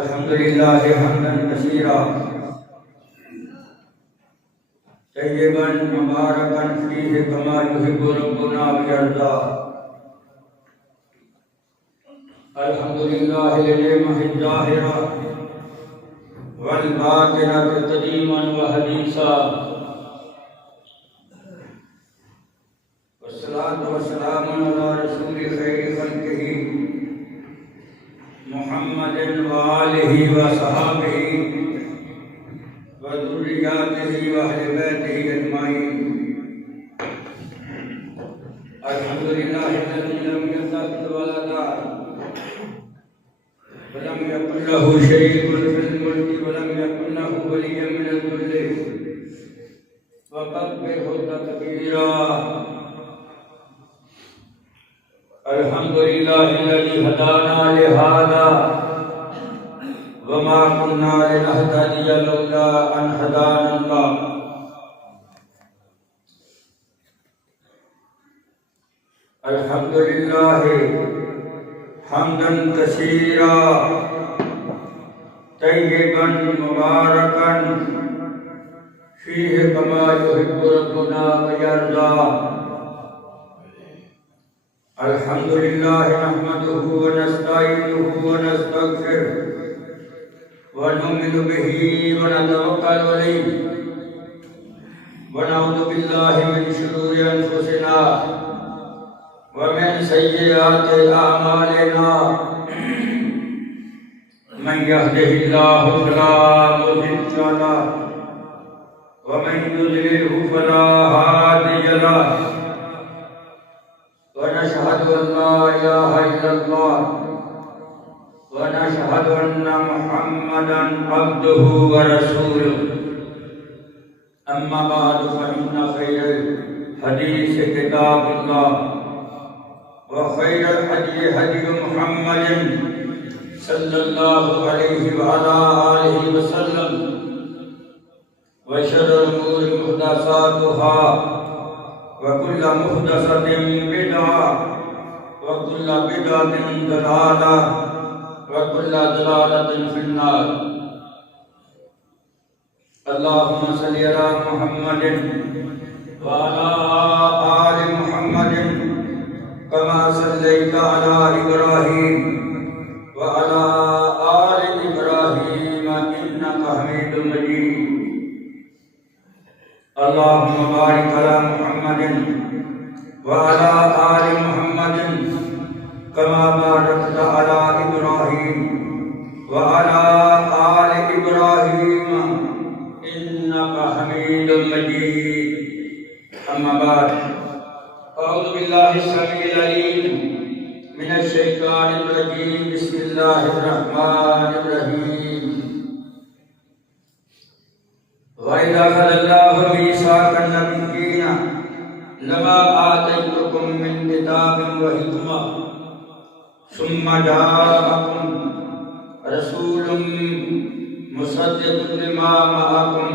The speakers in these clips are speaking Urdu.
الحمد لله حمدا كثيرا طيبا مباركا فيه كما يحب ربنا ويرضى. الحمد لله للنعمة الظاهرة والباطنة قديما وحديثا، والصلاة والسلام على رسول خير خلقه محمد وآله وصحابه وذرياته وأهل بيته أجمعين. الحمد لله الذي لم يتخذ ولدا ولم يكن له شريك في الملك ولم يكن له ولي من الذل وكبره تكبيرا. الحمد لله الذي هدانا لهذا وما كنا لنهتدي لولا أن هدانا الله. الحمد لله حمدا كثيرا طيبا مباركا فيه كما يحب ربنا ويرضى. الحمد لله نحمده ونستعينه ونستغفره ونؤمن به ونتوكل عليه ونعوذ بالله من شرور أنفسنا ومن سيئات أعمالنا. من يهده الله فلا مضل له ومن يضلله فلا هادي له. ونشهد أن لا إله إلا الله ونشهد أن محمدا عبده ورسوله. أما بعد فإن خير الحديث كتاب الله وخير الهدي هدي محمد صلى الله عليه وعلى آله وسلم وشر الأمور محدثاتها وكل محدثة بدعة وكل بدعة ضلالة وكل ضلالة في النار. اللهم صل على محمد وعلى آل محمد كما صليت على إبراهيم وعلى آل إبراهيم إنك حميد مجيد. اللهم بارك على محمد وعلى آل محمد كما باركت على إبراهيم وعلى آل إبراهيم إنك حميد مجيد. أما بعد، أعوذ بالله السميع العليم من الشيطان الرجيم. بسم الله الرحمن الرحيم. وَإِذَا أَخَذَ اللَّهُ مِيثَاقَ النَّبِيِّينَ لَمَا آتَيْتُكُم مِّن كِتَابٍ وَحِكْمَةٍ ثُمَّ جَاءَكُم رَّسُولٌ مُّصَدِّقٌ لِّمَا مَعَكُمْ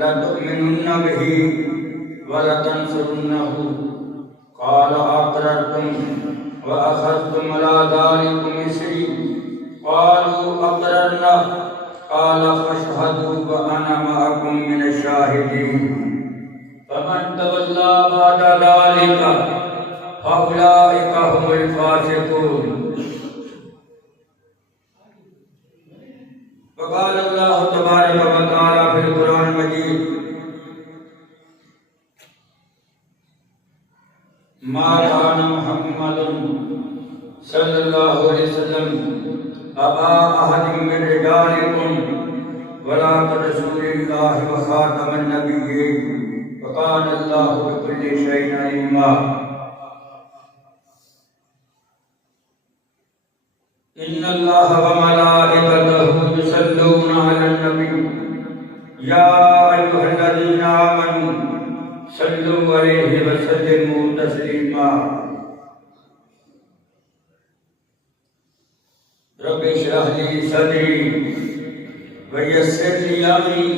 لَتُؤْمِنُنَّ بِهِ وَلَتَنصُرُنَّهُ قَالَ أَقْرَرْتُمْ وَأَخَذْتُمْ عَلَىٰ ذَٰلِكُمْ إِصْرِي قَالُوا أَقْرَرْنَا قال فاشهدوا وأنا معكم من الشاهدين. فمن تولى بعد ذلك فأولئك هم الفاسقون. وقال الله تبارك وتعالى في القرآن المجيد: ما كان محمد صلى الله عليه وسلم أبا أحد من رجالكم ولكن رسول الله وخاتم النبيين وكان الله بكل شيء عليما. إن الله وملائكته يصلون على النبي يا أيها الذين آمنوا صلوا عليه وسلموا تسليما. رب اشرح لي صدري ويسر لي أمري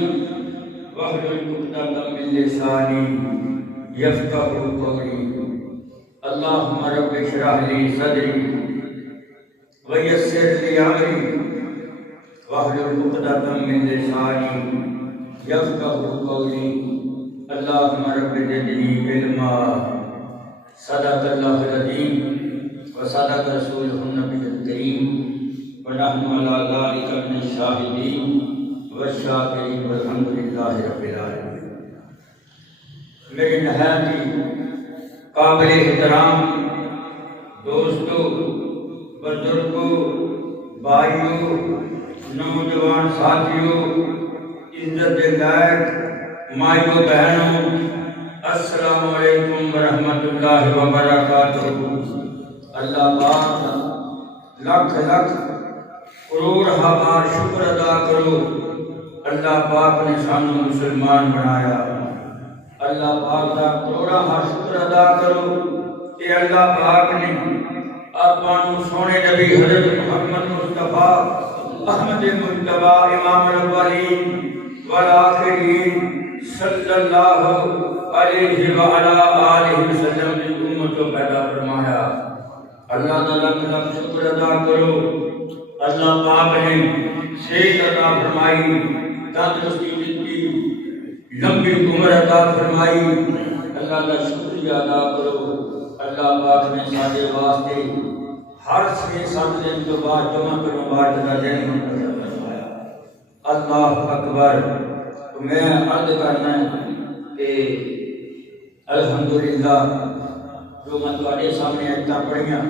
واحلل عقدة من لساني يفقهوا قولي. اللهم رب اشرح لي صدري ويسر لي امري واحلل عقدة من لساني يفقهوا قولي اللهم رب زدني علما صدق الله العظيم وصدق رسوله النبي الكريم ونحن على ذلك من الشاهدين والشاكرين والحمد لله رب العالمين. میرے نہایت قابل احترام دوستوں، بزرگوں، بھائیوں، نوجوان ساتھیوں، عزت لائق مائیوں بہنوں، السلام علیکم ورحمۃ اللہ وبرکاتہ. اللہ پاک لاکھ لاکھ کروڑ ہزار شکر ادا کرو. اللہ پاک نے سانو مسلمان بنایا. اللہ پاک کا کروڑا شکر ادا کرو کہ اللہ پاک نے آپ سونے نبی حضرت محمد مصطفیٰ احمد مجتبی امام الاولین والآخرین صلی اللہ علیہ وآلہ وسلم کی امت کو پیدا فرمایا. اللہ تعالیٰ کا شکر ادا کرو. اللہ پاک نے صحت عطا فرمائی، تندرستی دی، لمبی عمر عطا فرمائی. اللہ کا شکریہ ادا کرو. اللہ پاک نے سارے واسطے ہر 6-7 دن کے بعد جمع کرنے بعد کا دن منتظر فرمایا. اللہ اکبر. میں عرض کرنا ہے کہ الحمدللہ جو میں تمہارے سامنے آیتاں پڑھیاں،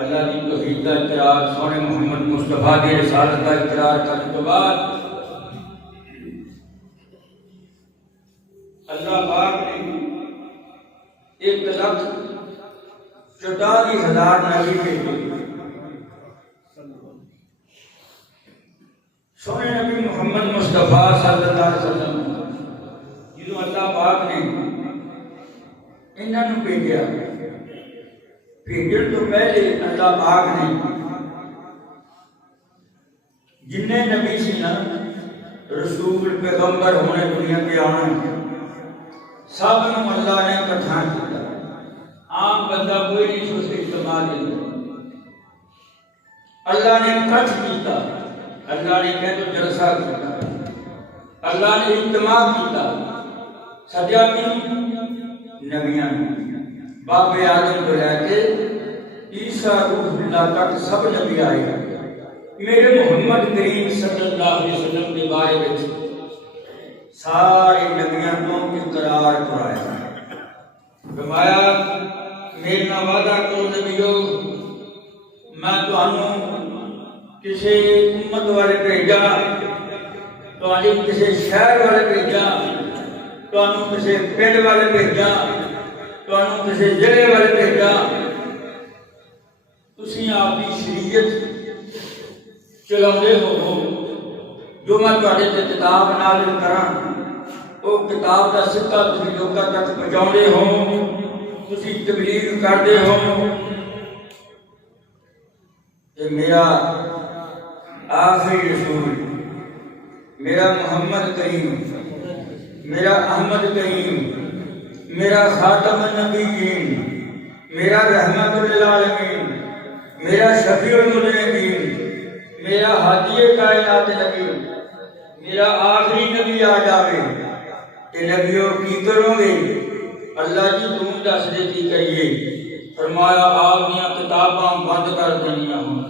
اللہ کی توحید کا اقرار، سونے محمد مصطفیٰ کی رسالت کا اقرار کرنے کے بعد اللہ پاک نے 1,44,000 نبی بھیجے. سونے نبی محمد مصطفیٰ صلی اللہ علیہ وسلم جنہوں اللہ پاک نے انہوں بھیجا، بھیجن تو پہلے اللہ پاک نے جنہیں نبی سی نا رسول پیغمبر ہونے دنیا کے آنے سب اللہ نے اکٹھا کیا. عام بندہ کوئی نہیں سو سے اجتماع نہیں. اللہ نے اکٹھ کیا. اللہ نے کہہ تو جلسہ کیا. اللہ نے اجتماع کیا. سجا کی نبیاں باب آدم کو لے کے عیسیٰ روح اللہ تک سب نبی آئے. میرے محمد کریم صلی اللہ علیہ وسلم کے بارے میں سارے نبیاں کو اقرار کرایا. فرمایا میرے نال وعدہ کرو نبیو، میں تانوں کسی امت والے بھیجا، تہاڈی کسی شہر والے بھیجا، تانوں کسی پنڈ والے بھیجا، تانوں کسی ضلع والے بھیجا. تسی آپ کی شریعت چلاؤندے ہو. جو میں تہاڈے تے کتاب نازل کراں وہ کتاب کا سکہ تسی لوکاں تک پہنچاؤندے ہو، تسی تبلیغ کردے ہو. کہ میرا آخری رسول، میرا محمد کریم، میرا احمد کریم، میرا خاتم النبیین، میرا رحمت للعالمین، میرا شفیع المذنبین، میرا ہادی کائنات نبی، میرا آخری نبی آ جاوے کہ نبیوں کی کرو گے. اللہ جی تم دس دے کی کریے. فرمایا آپ دیاں کتاباں بند کر دنیا ہوں،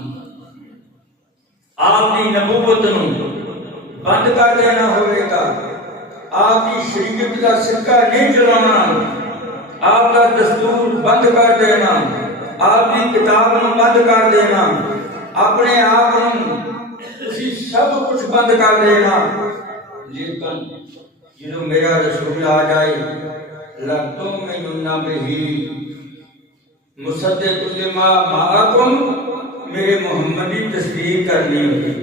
آپ کی نبوت نو بند کر دینا ہوئے گا. آپ کی شریعت کا سکہ نہیں چلانا، آپ کا دستور بند کر دینا، آپ کی کتاب نو بند کر دینا، اپنے آپ تسی سب کچھ بند کر دینا. لیکن جنہوں میرا رسول آ جائے لَتُؤْمِنُنَّ بِهِ مُصَدِّقٌ لِمَا مَعَكُمْ، میرے محمد کی تصدیق کرنی ہوگی.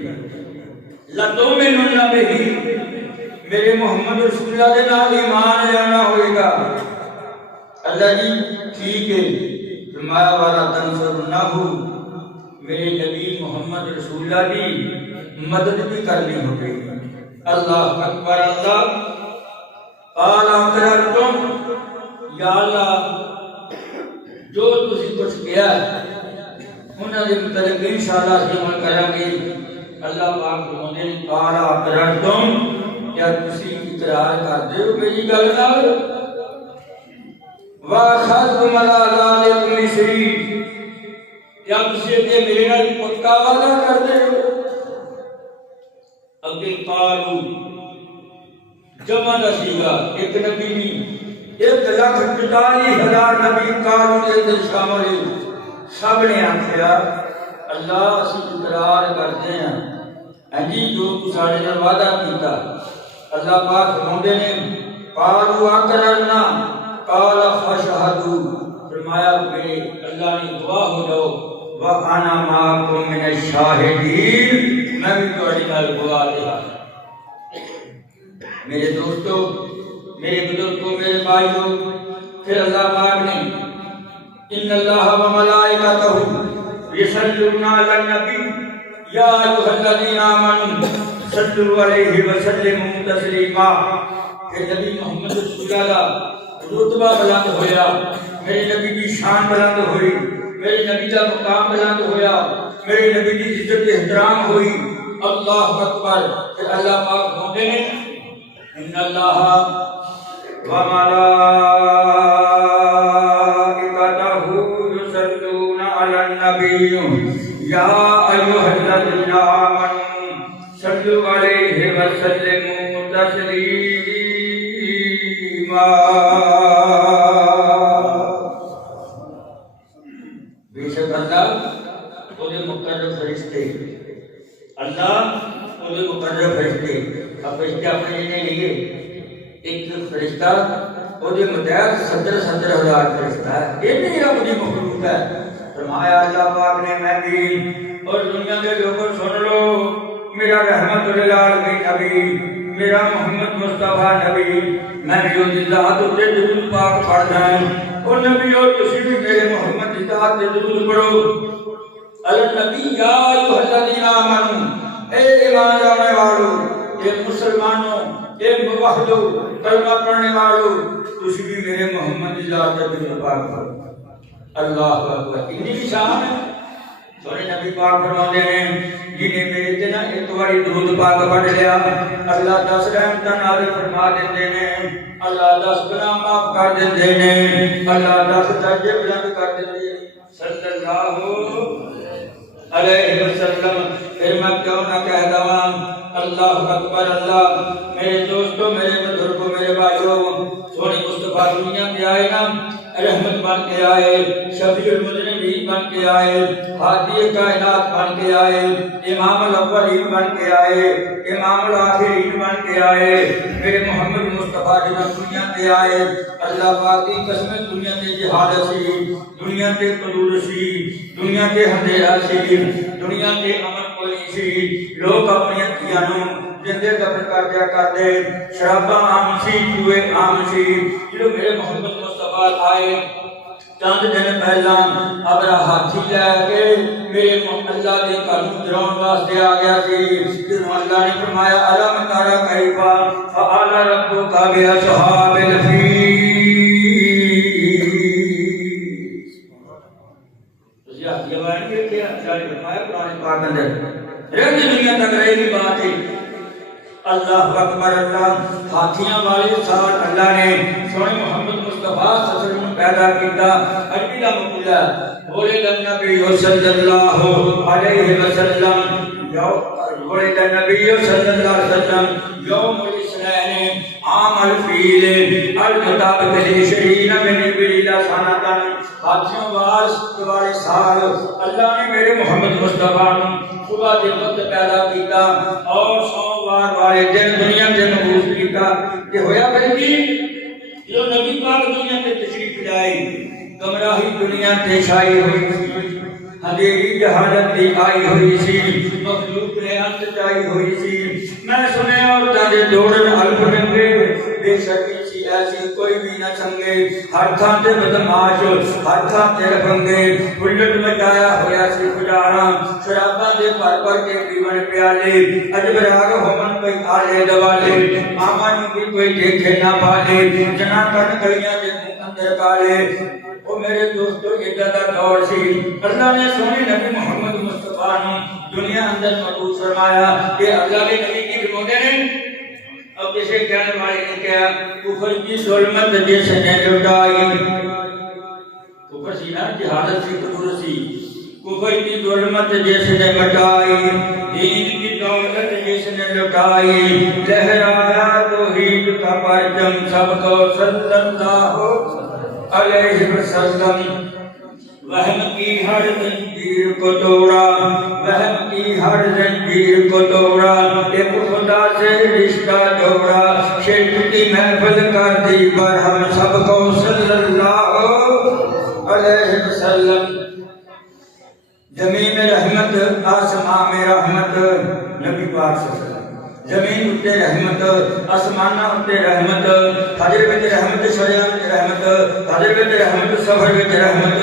لَتُؤْمِنُنَّ بِهِ میرے محمد رسول اللہ کے نام ایمان لانا ہوئے گا. اللہ جی ٹھیک ہے. فرمایا وَلَا تَنْصُرُنَّهُ میرے نبی محمد رسول اللہ کی مدد بھی کرنی ہوگی. اللہ اکبر. اللہ قال اقررتم، یا اللہ جو تسی کچھ کیا انہوں نے متعلق انشاءاللہ عمل کریں گے. اللہ پاک فرماتے ہیں قال اقررتم، کیا تسی اقرار کرتے ہو میری گل نال؟ واخذتم علی ذلکم اسری، کیا تسی اگے میرے نال پکا وعدہ کرتے ہو؟ اگے قالو جمع دا سیگا، ایک نبی نہیں 1,44,000 نبی قالو دے اندر شامل ہیں، سب نے آخیا اللہ اسی اقرار کرتے ہیں ہاں جی جو تو ساڈے نال وعدہ کیتا۔ اللہ پاک فرماندے نے قالوا اقررنا قال فاشهدوا، فرمایا میرے اللہ نے گواہ ہو جاؤ، وانا معکم من الشاہدین، میں بھی تہاڈے نال گواہ رہا۔ میرے دوستو، میرے بزرگوں، میرے بھائیوں، پھر اللہ پاک نے ان اللہ و ملائکتہ یصلون علی النبی یا ایھا الذین آمنوا صلوا علیہ وسلموا تسلیما، کہ نبی محمد رسول اللہ رتبہ بلند ہویا، میرے نبی کی شان بلند ہوئی، میرے نبی کا مقام بلند ہویا، میرے نبی کی عزت احترام ہوئی۔ اللہ اکبر۔ پھر اللہ پاک فرماتے ہیں ان اللہ و ملائکتہ یصلون علی النبی یا ایھا الذین آمنوا صلوا علیہ وسلموا تسلیما۔ بے شک اللہ خود مقرر فرشتے، اللہ خود مقرر فرشتے، اب فرشتے اپنے لیے لیے ایک فرشتہ وہ متحد 70,000 فرشتہ ہے، یہ نہیں رب کی مخلوق ہے۔ فرمایا اللہ پاک نے میں بھی اور دنیا کے لوگوں سن لو، میرا رحمت للعالمین نبی، میرا محمد مصطفیٰ نبی، میں بھی وہ ذات تے درود پاک پڑھدا ہوں، اور نبی اور تسی بھی میرے محمد کی ذات تے درود پڑھو۔ النبی یا ایھا الذین آمنوا، اے ایمان لانے والو، اے مسلمانوں، اے موحدو، کلمہ پڑھنے والو، تسی بھی میرے محمد کی ذات تے درود پاک پڑھو۔ اللہ اکبر۔ اتنی شان ہے سونے نبی پاک فرماتے ہیں جنہیں میرے تے نہ ایک باری درود پاک پڑھ لیا اللہ 10 رحمتاں نازل فرما دیندے نے، اللہ 10 گناہ معاف کر دیندے نے، اللہ 10 درجے بلند کر دیندے نے صلی اللہ علیہ وسلم۔ پھر میں کیوں نہ کہہ دواں اللہ اکبر۔ اللہ میرے دوستوں، میرے بزرگوں، میرے بھائیوں، سونے مصطفیٰ دنیا میں آئے نا، رحمت بن کے آئے، شفیع المذنبین بن کے آئے، ہادی کائنات بن کے آئے، امام الاولین بن کے آئے، امام الاخرین بن کے آئے، میرے محمد مصطفیٰ جب دنیا تے آئے، اللہ پاک کی قسم دنیا تے جہالت سی، دنیا تے قدور سی، دنیا تے اندھیرا سی، دنیا تے امن کوئی سی، لوگ اپنی دھیاں نوں جندے قبر کر دیا کرتے، شراباں عام سی، جوئے عام سی۔ جو میرے محمد مصطفیٰ آئے چند دن پہلا ابرا ہاتھی لے کے میرے اللہ دے گھر نوں جراؤن واسطے آ گیا سی، پھر اللہ نے فرمایا الم ترى کیف فعل ربک باصحاب الفیل۔ تسی ہاتھی بن کے کیا جاری فرمایا قرآن پاک اندر رہی دنیا تک رہی بات ہے۔ اللہ اکبر۔ اللہ ہاتھیاں والے سال اللہ نے سونے محمد مصطفیٰ صلی اللہ علیہ وسلم پیدا کیتا، عربی کا مقولہ ولد النبی صلی اللہ علیہ وسلم، ولد النبی صلی اللہ علیہ وسلم یوم الاثنین عام الفیل المطابق لعشرین من ابریل سنۃ، ہاتھیوں والے سال اللہ نے میرے محمد مصطفیٰ صبح کے وقت پیدا کیتا اور سوموار والے دن دنیا سے مبعوث کیتا۔ کہ ہویا بلکہ جو نبی پاک دنیا میں تشریف لائی، گمراہی دنیا تے چھائی ہوئی سی، اندھیری جہالت دی آئی ہوئی سی، مخلوق نے انت چائی ہوئی سی، میں سنے اور تاجے دوڑن الف ننگے، بے شکی سی ایسی کوئی بھی نہ سنگے، ہر تھان تے بدماش، ہر تھان تے رفنگے، الٹ مچایا ہویا سی گزارا، شراباں دے پر کے پیون پیالے، عجب راگ ہومن کوئی آلے دوالے، آمانی بھی کوئی دیکھے نہ پالے، جنا کن گلیاں دے اندر کالے۔ او میرے دوستو ادھر دا دور سی، اللہ نے سونے نبی محمد مصطفیٰ دنیا اندر مبعوث فرمایا کہ اللہ کے نبی کی رموٹے نے اب کسی کہنے والے نے کہا کفر کی ظلمت جس نے لٹائی، کفر سی نا جہالت سی کفر سی، کفر کی ظلمت جس نے مٹائی، دین کی دولت جس نے لٹائی، لہرایا توحید کا پرچم سب کو صلی اللہ علیہ وسلم، وہم کی ہر زنجیر کو توڑا، وہم کی ہر زنجیر کو توڑا، ایک خدا سے رشتہ جوڑا، شرک کی محفل کر دی برہم سب کو صلی اللہ علیہ وسلم۔ زمین میں رحمت، آسمان میں رحمت، نبی پاک صلی اللہ علیہ وسلم، زمین اتے رحمت، آسمانہ اتے رحمت، حاضر وچ رحمت، شریعہ وچ رحمت، حاضر وچ رحمت، سفر وچ رحمت،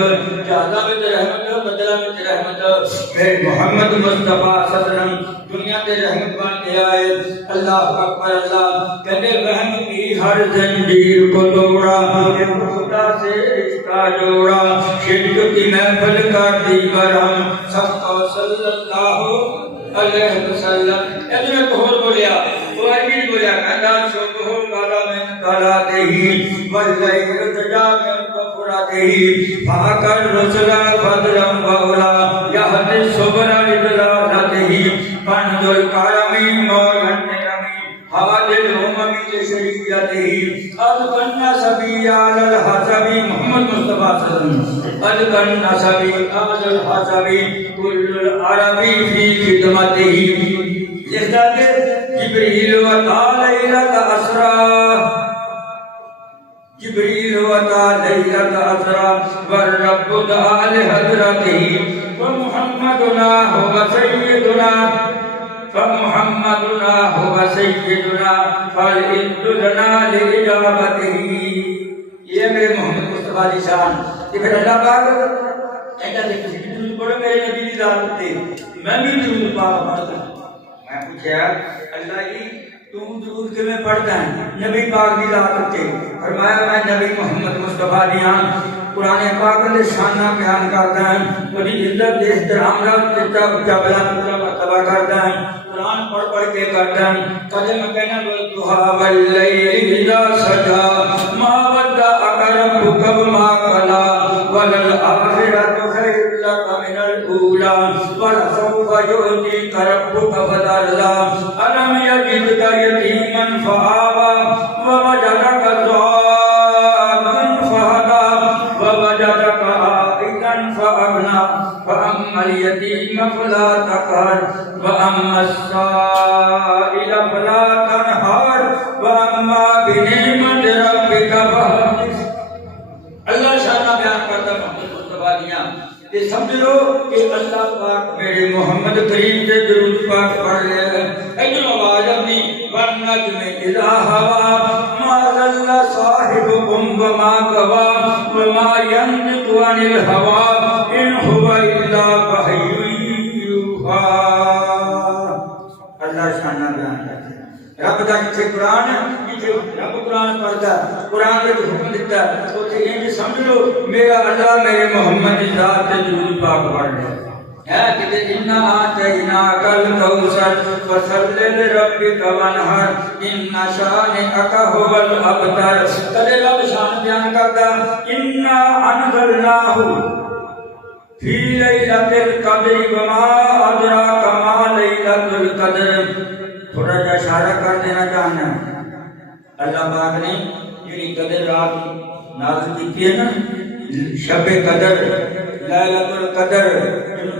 جہازاں وچ رحمت، بدلاں وچ رحمت، میرے محمد مصطفیٰ صلی اللہ علیہ وسلم دنیا تے رحمت بن کے آئے۔ اللہ اکبر، اللہ کہتے وہم کی ہر زنجیر کو توڑا، ایک خدا سے رشتہ جوڑا، شرک کی محفل کر دی برہم سب کو صلی اللہ علیہ وسلم۔ ادھر ایک اور بولیا، وہ عربی بولیا، کہتا صبح کالا من کالاتے ہی واللیل تجا من کفراتے ہی فاکر رسلا فضلا وولا یہد صبر ادلالاتے ہی فنز الکارمین مولن نرمی حواد الاممی شریعتے ہی اذکن نسبی آل الحسبی محمد مصطفیٰ صلی اللہ علیہ وسلم، اذکن نسبی آل الحسبی کل العربی فی خدمتے ہی۔ لکھتا کہ جبریل وطا لیلت اسرا، جبریل وطا لیلت اسرا والرب دعا لحضرته ومحمدنا هو سیدنا، فمحمدنا هو سیدنا فالعز لنا لإجابته۔ یہ میرے محمد مصطفیٰ کی شان، یہ پھر اللہ پاک کہتا ہے کسی بھی درود پڑھو میرے نبی کی ذات پہ، میں بھی درود پاک پڑھتا ہوں۔ میں پوچھا اللہ جی تو درود کے میں پڑھتا ہے نبی پاک کی ذات پہ؟ فرمایا میں نبی محمد مصطفیٰ دیاں قرآن پاک کے شانہ بیان کرتا ہے، بڑی عزت احترام کا چبلا مرتبہ کرتا ہے، قرآن پڑھ کے کرتا ہے۔ کہتے میں کہنا والضحیٰ واللیل اذا سجا ما ودعک ربک وما قلی وللآخرۃ خیر لک من الاولی ولسوف یؤتیک ربک فترضی الم یجدک یتیما فآوی ووجدک ضالا فہدی ووجدک عائلا فأغنی فأما اليتیم فلا تقہر وأما السائل فلا تنہر وأما بنعمت ربک فحدث۔ اللہ شانہ بیان کرتا محمد مصطفیٰ دیاں کہ سمجھ لو کہ اللہ پاک میرے محمد کریم سے درود پاک پڑھ لیا ہے۔ ایک آواز اپنی والنجم اذا ہوا ما ضل صاحبکم وما غوی وما ینطق عن الہوی ان هو الا وحی یوحی۔ اللہ شانہ بیان کرتا ہے رب دا جتھے قرآن ہے، جتھے رب قرآن پڑھتا ہے، قرآن کے حکم دیتا ہے، اتھے یہ سمجھ لو میرا اللہ میرے محمد کی ذات سے درود پاک پڑھ رہا ہے کہ اِنَّا آتَيْنَاكَ الْكَوْثَرَ فَصَلِّ لِرَبِّكَ وَانْحَرْ إِنَّ شَانِئَكَ هُوَ الْأَبْتَرُ۔ کدے رب شان بیان کرتا اِنَّا أَنزَلْنَاهُ فِي لَيْلَةِ الْقَدْرِ وَمَا أَدْرَاكَ مَا لَيْلَةُ الْقَدْرِ۔ تھوڑا جا اشارہ کر دینا چاہنا ہے، اللہ پاک نے یعنی قدر رات نازل کی ہے نا، شب قدر لیلۃ القدر،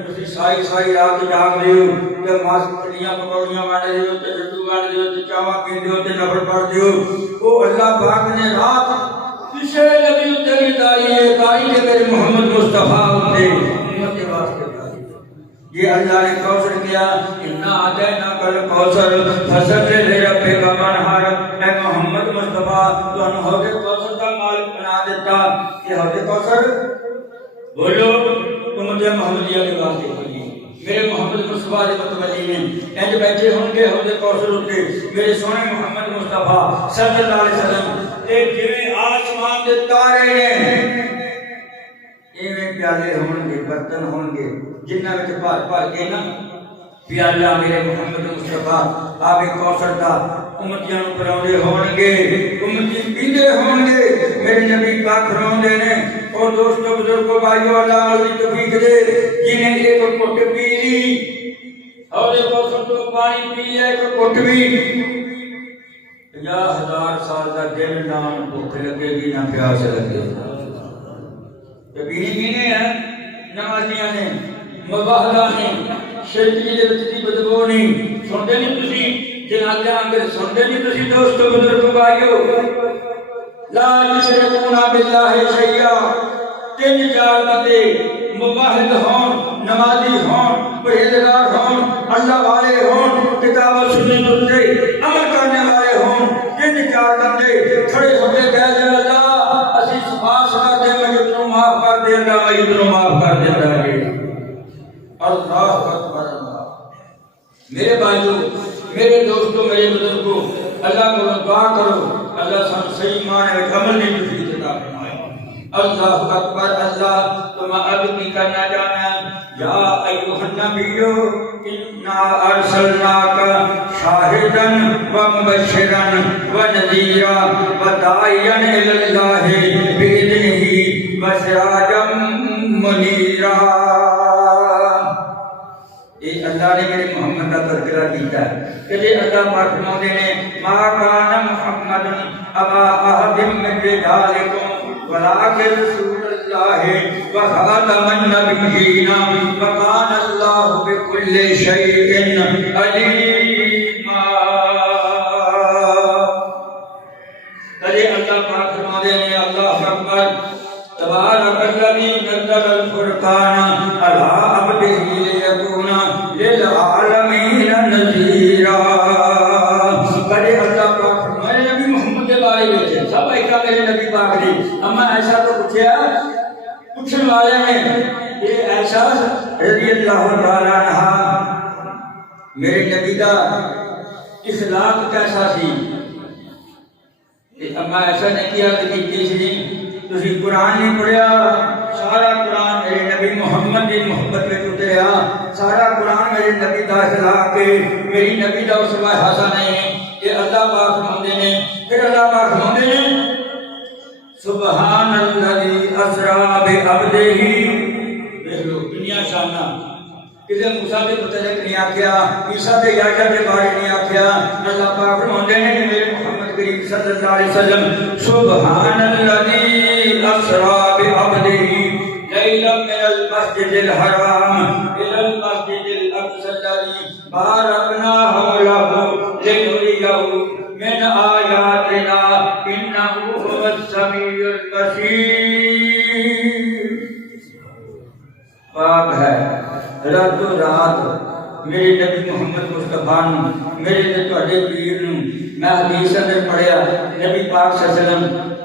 تسی ساری رات جاگ رہے ہو تے ماس پڑیاں پکوڑیاں بن رہے ہو تے لڈو بن رہے ہو تے چاواں پیندے ہو تے نفل پڑھتے ہو، او اللہ پاک نے رات کسے نبی تے بھی تاری ہے میرے محمد مصطفیٰ تے امت کے واسطے۔ یہ اللہ نے کوثر کیا، اِنَّا آتَيْنَاكَ الْكَوْثَرَ فَصَلِّ لِرَبِّكَ وَانْحَرْ۔ اے محمد مصطفیٰ تو انہوں حوض کوثر کا مالک بنا دیتا کہ حوض کوثر بولو تو مجھے محمدیہ کے واسطے کھولی میرے محمد مصطفیٰ کے متولی ہیں انج بیٹھے ہوں گے حوض کوثر ہوتے میرے سونے محمد مصطفیٰ صلی اللہ علیہ وسلم ایک جویں آسمان دے تارے ہیں ایویں پیالے ہون گے برتن ہون گے جنہاں وچ بھر بھر کے نا پیالہ میرے محمد مصطفیٰ آب کوثر دا امتیاں نوں پلاؤندے ہون گے، امتی پیندے ہون گے، میرے نبی پاک فرماندے نے اور دوستو بزرگو بھائیو اللہ علی توفیق دے جنہیں ایک گھٹ پی لی اور ایک کوثر پانی پی لیا ایک گھٹ بھی 50,000 سال دا دن نام بھوک لگے گی نہ پیاس لگے گی۔ بیڑی پینے ہیں نمازیاں نے مباہدہ نے شیطنی دے وچ دی بدبو نہیں سنتے نہیں تسی جنازے آنگر سنتے نہیں تسی دوستو بزرگو بھائیو لا یشرکون باللہ شیئا 3-4 بندے مباہد ہون نمازی ہون پرہیزگار ہون اللہ والے ہون کتاب و سنت سے عمل کرنے والے ہون 3-4 بندے کھڑے ہوتے کہہ دے اللہ اسی سپاس کر دے مجھے تو معاف کر دے اللہ مجھے تو معاف کر دے اللہ اکبر اللہ۔ میرے بھائیو میرے دوستو میرے بزرگو اللہ کو دعا کرو اللہ سب صحیح معنی میں عمل نہیں توفیق عطا فرمائے۔ اللہ اکبر اللہ تم اب کی کرنا جانا یا ایوہ النبی انا ارسلناک شاہدا ومبشرا ونذیرا وداعیا الی اللہ باذنہ وسراجا منیرا۔ یہ اللہ نے میرے محمد کا تذکرہ کیتا ہے کہ اللہ پاک فرماتے ہیں ما کان محمد ابا احد من رجالکم ولکن رسول اللہ وخاتم النبیین وکان اللہ بکل شیء علیما۔ اللہ پاک فرماتے ہیں اللہ اکبر تبارک الذی نزل الفرقان علی عبدہ لیکون للعالمین نذیرا۔ بڑے اللہ پاک فرمائے نبی محمد کے بارے میں سب ایسا میرے نبی پاک نے اما ایسا تو پوچھا پوچھنے والے ہیں یہ ایسا رضی اللہ تعالیٰ عنہ میرے نبی کا اخلاق کیسا سی اما ایسا نے کیا کہ تیسری تسی قرآن نہیں پڑھیا سارا قرآن میرے نبی محمد کی محبت میں اتریا سارا قرآن میرے نبی دا اخلاق ہے میری نبی دا اسوہ حسنہ ہے کہ اللہ پاک فرماتے ہیں پھر اللہ پاک فرماتے ہیں سبحان الذی اسری بعبدہ دیکھ لو دنیا شانہ کسی موسیٰ کے متعلق نہیں آکھیا عیسیٰ کے یحییٰ کے بارے نہیں آکھیا اللہ پاک فرماتے ہیں میرے محمد کریم صلی اللہ علیہ وسلم سبحان الذی اسری بعبدہ لیلا من المسجد الحرام الى المسجد الاقصى الذي باركنا حوله لنريه من آیاتنا انه هو السمیع البصیر۔ پاک ہے رات و رات میرے نبی محمد مصطفیٰ میرے تواڈے پیر میں حدیث اندر پڑھیا نبی پاک صلی اللہ علیہ وسلم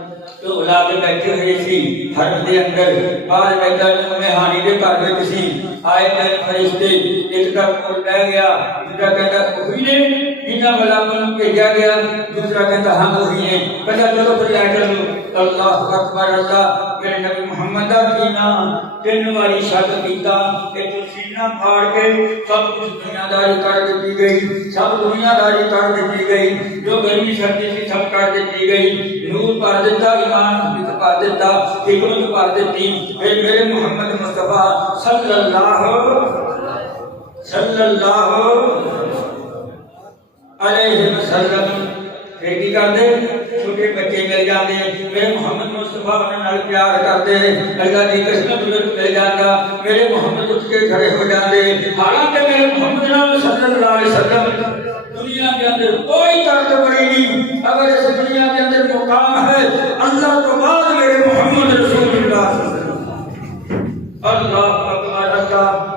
تو اولاد بیٹھے ہوئے سی حرم دے اندر بعد بیٹھا مہانی دے گھر وچ سی آئے تے فرشتے ایک دا کول بیٹھ گیا دوسرا کہندا وہی نے جنہاں ملائکہ نوں بھیجا گیا دوسرا کہندا ہم وہی ہیں کہندا چلو پھر لے چلو اللہ اکبر اللہ میرے نبی محمد دا کینا 3 واری شک کیتا کہ تو سینہ پھاڑ کے سب کچھ دنیا داری کر دیتی گئی سب دنیا داری کر دیتی گئی جو گرمی سردی سی سب کر دیتی گئی نور پا دیتا ایمان پا دیتا حکمت پا دیتی پھر میرے محمد مصطفیٰ صلی اللہ علیہ وسلم پھر کی کرتے چھوٹے بچے مل جاتے میرے محمد مصطفیٰ نال پیار کرتے اللہ کی قسمت مل جاتا میرے محمد اٹھ کے کھڑے ہو جاتے حالانکہ میرے محمد صلی اللہ علیہ وسلم دنیا کے اندر کوئی طاقت بڑی نہیں اگر اس دنیا کے اندر مقام ہے اللہ تو بعد میرے محمد رسول اللہ صلی اللہ علیہ وسلم اللہ اکبر اللہ۔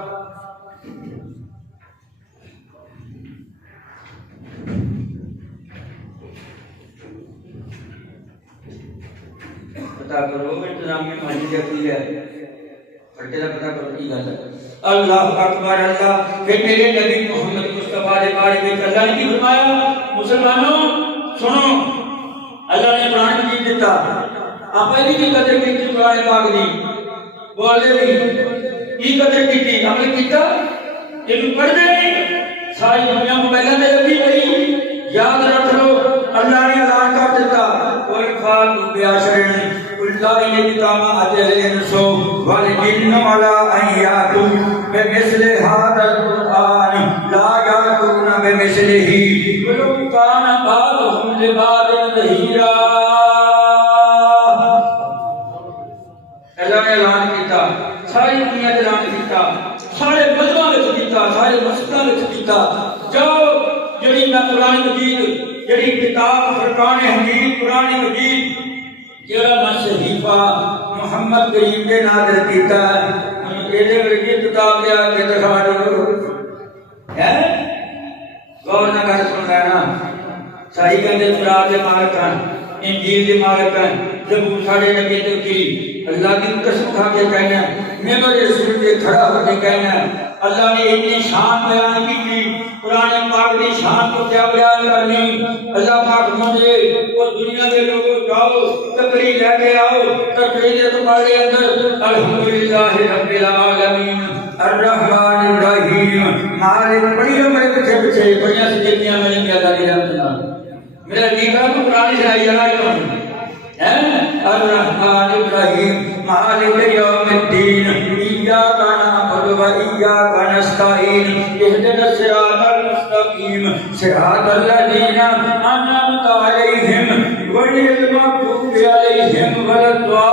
پتا کرو انتظامیہ ماجدہ کی ہے پھٹے دا پتا کرو کی گل ہے اللہ اکبر اللہ۔ پھر میرے نبی محمد مصطفیٰ کے بارے میں اللہ نے کی فرمایا مسلمانوں سنو اللہ نے قرآن کی دیتا آپ بھی کی قدر کی تھی قرآن پاک دی بولے بھی کی قدر کی تھی عمل کیتا یہ پڑھتے نہیں ساری دنیا موبائلوں میں لگی پئی یاد رکھ لو اللہ نے اعلان کر دیتا کوئی فاتو بیاشرن اللہ نے کتابہ اجل انسو والجن والا ایاتو بمثل هذا القرآن لا یاتون بمثلہ ولو کان بعضهم لبعض ظہیرا اللہ نے اعلان کیتا ساری دنیا نے اعلان کیتا سارے مذہباں وچ کیتا سارے مسجداں وچ کیتا جاؤ جڑی میں قرآن مجید جڑی کتاب فرقان حمید قرآن مجید جڑا میں صحیفہ محمد کریم کے نازل کیتا ہے یہ ورگی کتاب لیا کے دکھا دو ہے غور نہ کر سن لینا صحیح کہتے تورات کے مالک ہیں انجیل کے مالک ہیں زبور ساڑھے نبی تو کی اللہ کی قسم کھا کے کہنا ممبر رسول کے کھڑا ہو کے کہنا اللہ نے اتنی شان بیان کی تھی قرآن پاک کی شان کو کیا بیان کرنی اللہ پاک مجھے اور دنیا کے لوگوں جاؤ تقریر لے کے آؤ تقریر تمہارے اندر الحمدللہ رب العالمین الرحمن الرحیم مالک بڑی عمر کے پیچھے بڑیاں سجدیاں میں نے اللہ کی رحمت اللہ میرا دیکھا تو قرآن سے آئی الرحمن الرحیم مالک یوم الدین ایاک نعبد و ایاک نستعین اهدنا الصراط المستقیم صراط الذین انعمت علیہم غیر المغضوب علیہم ولا الضالین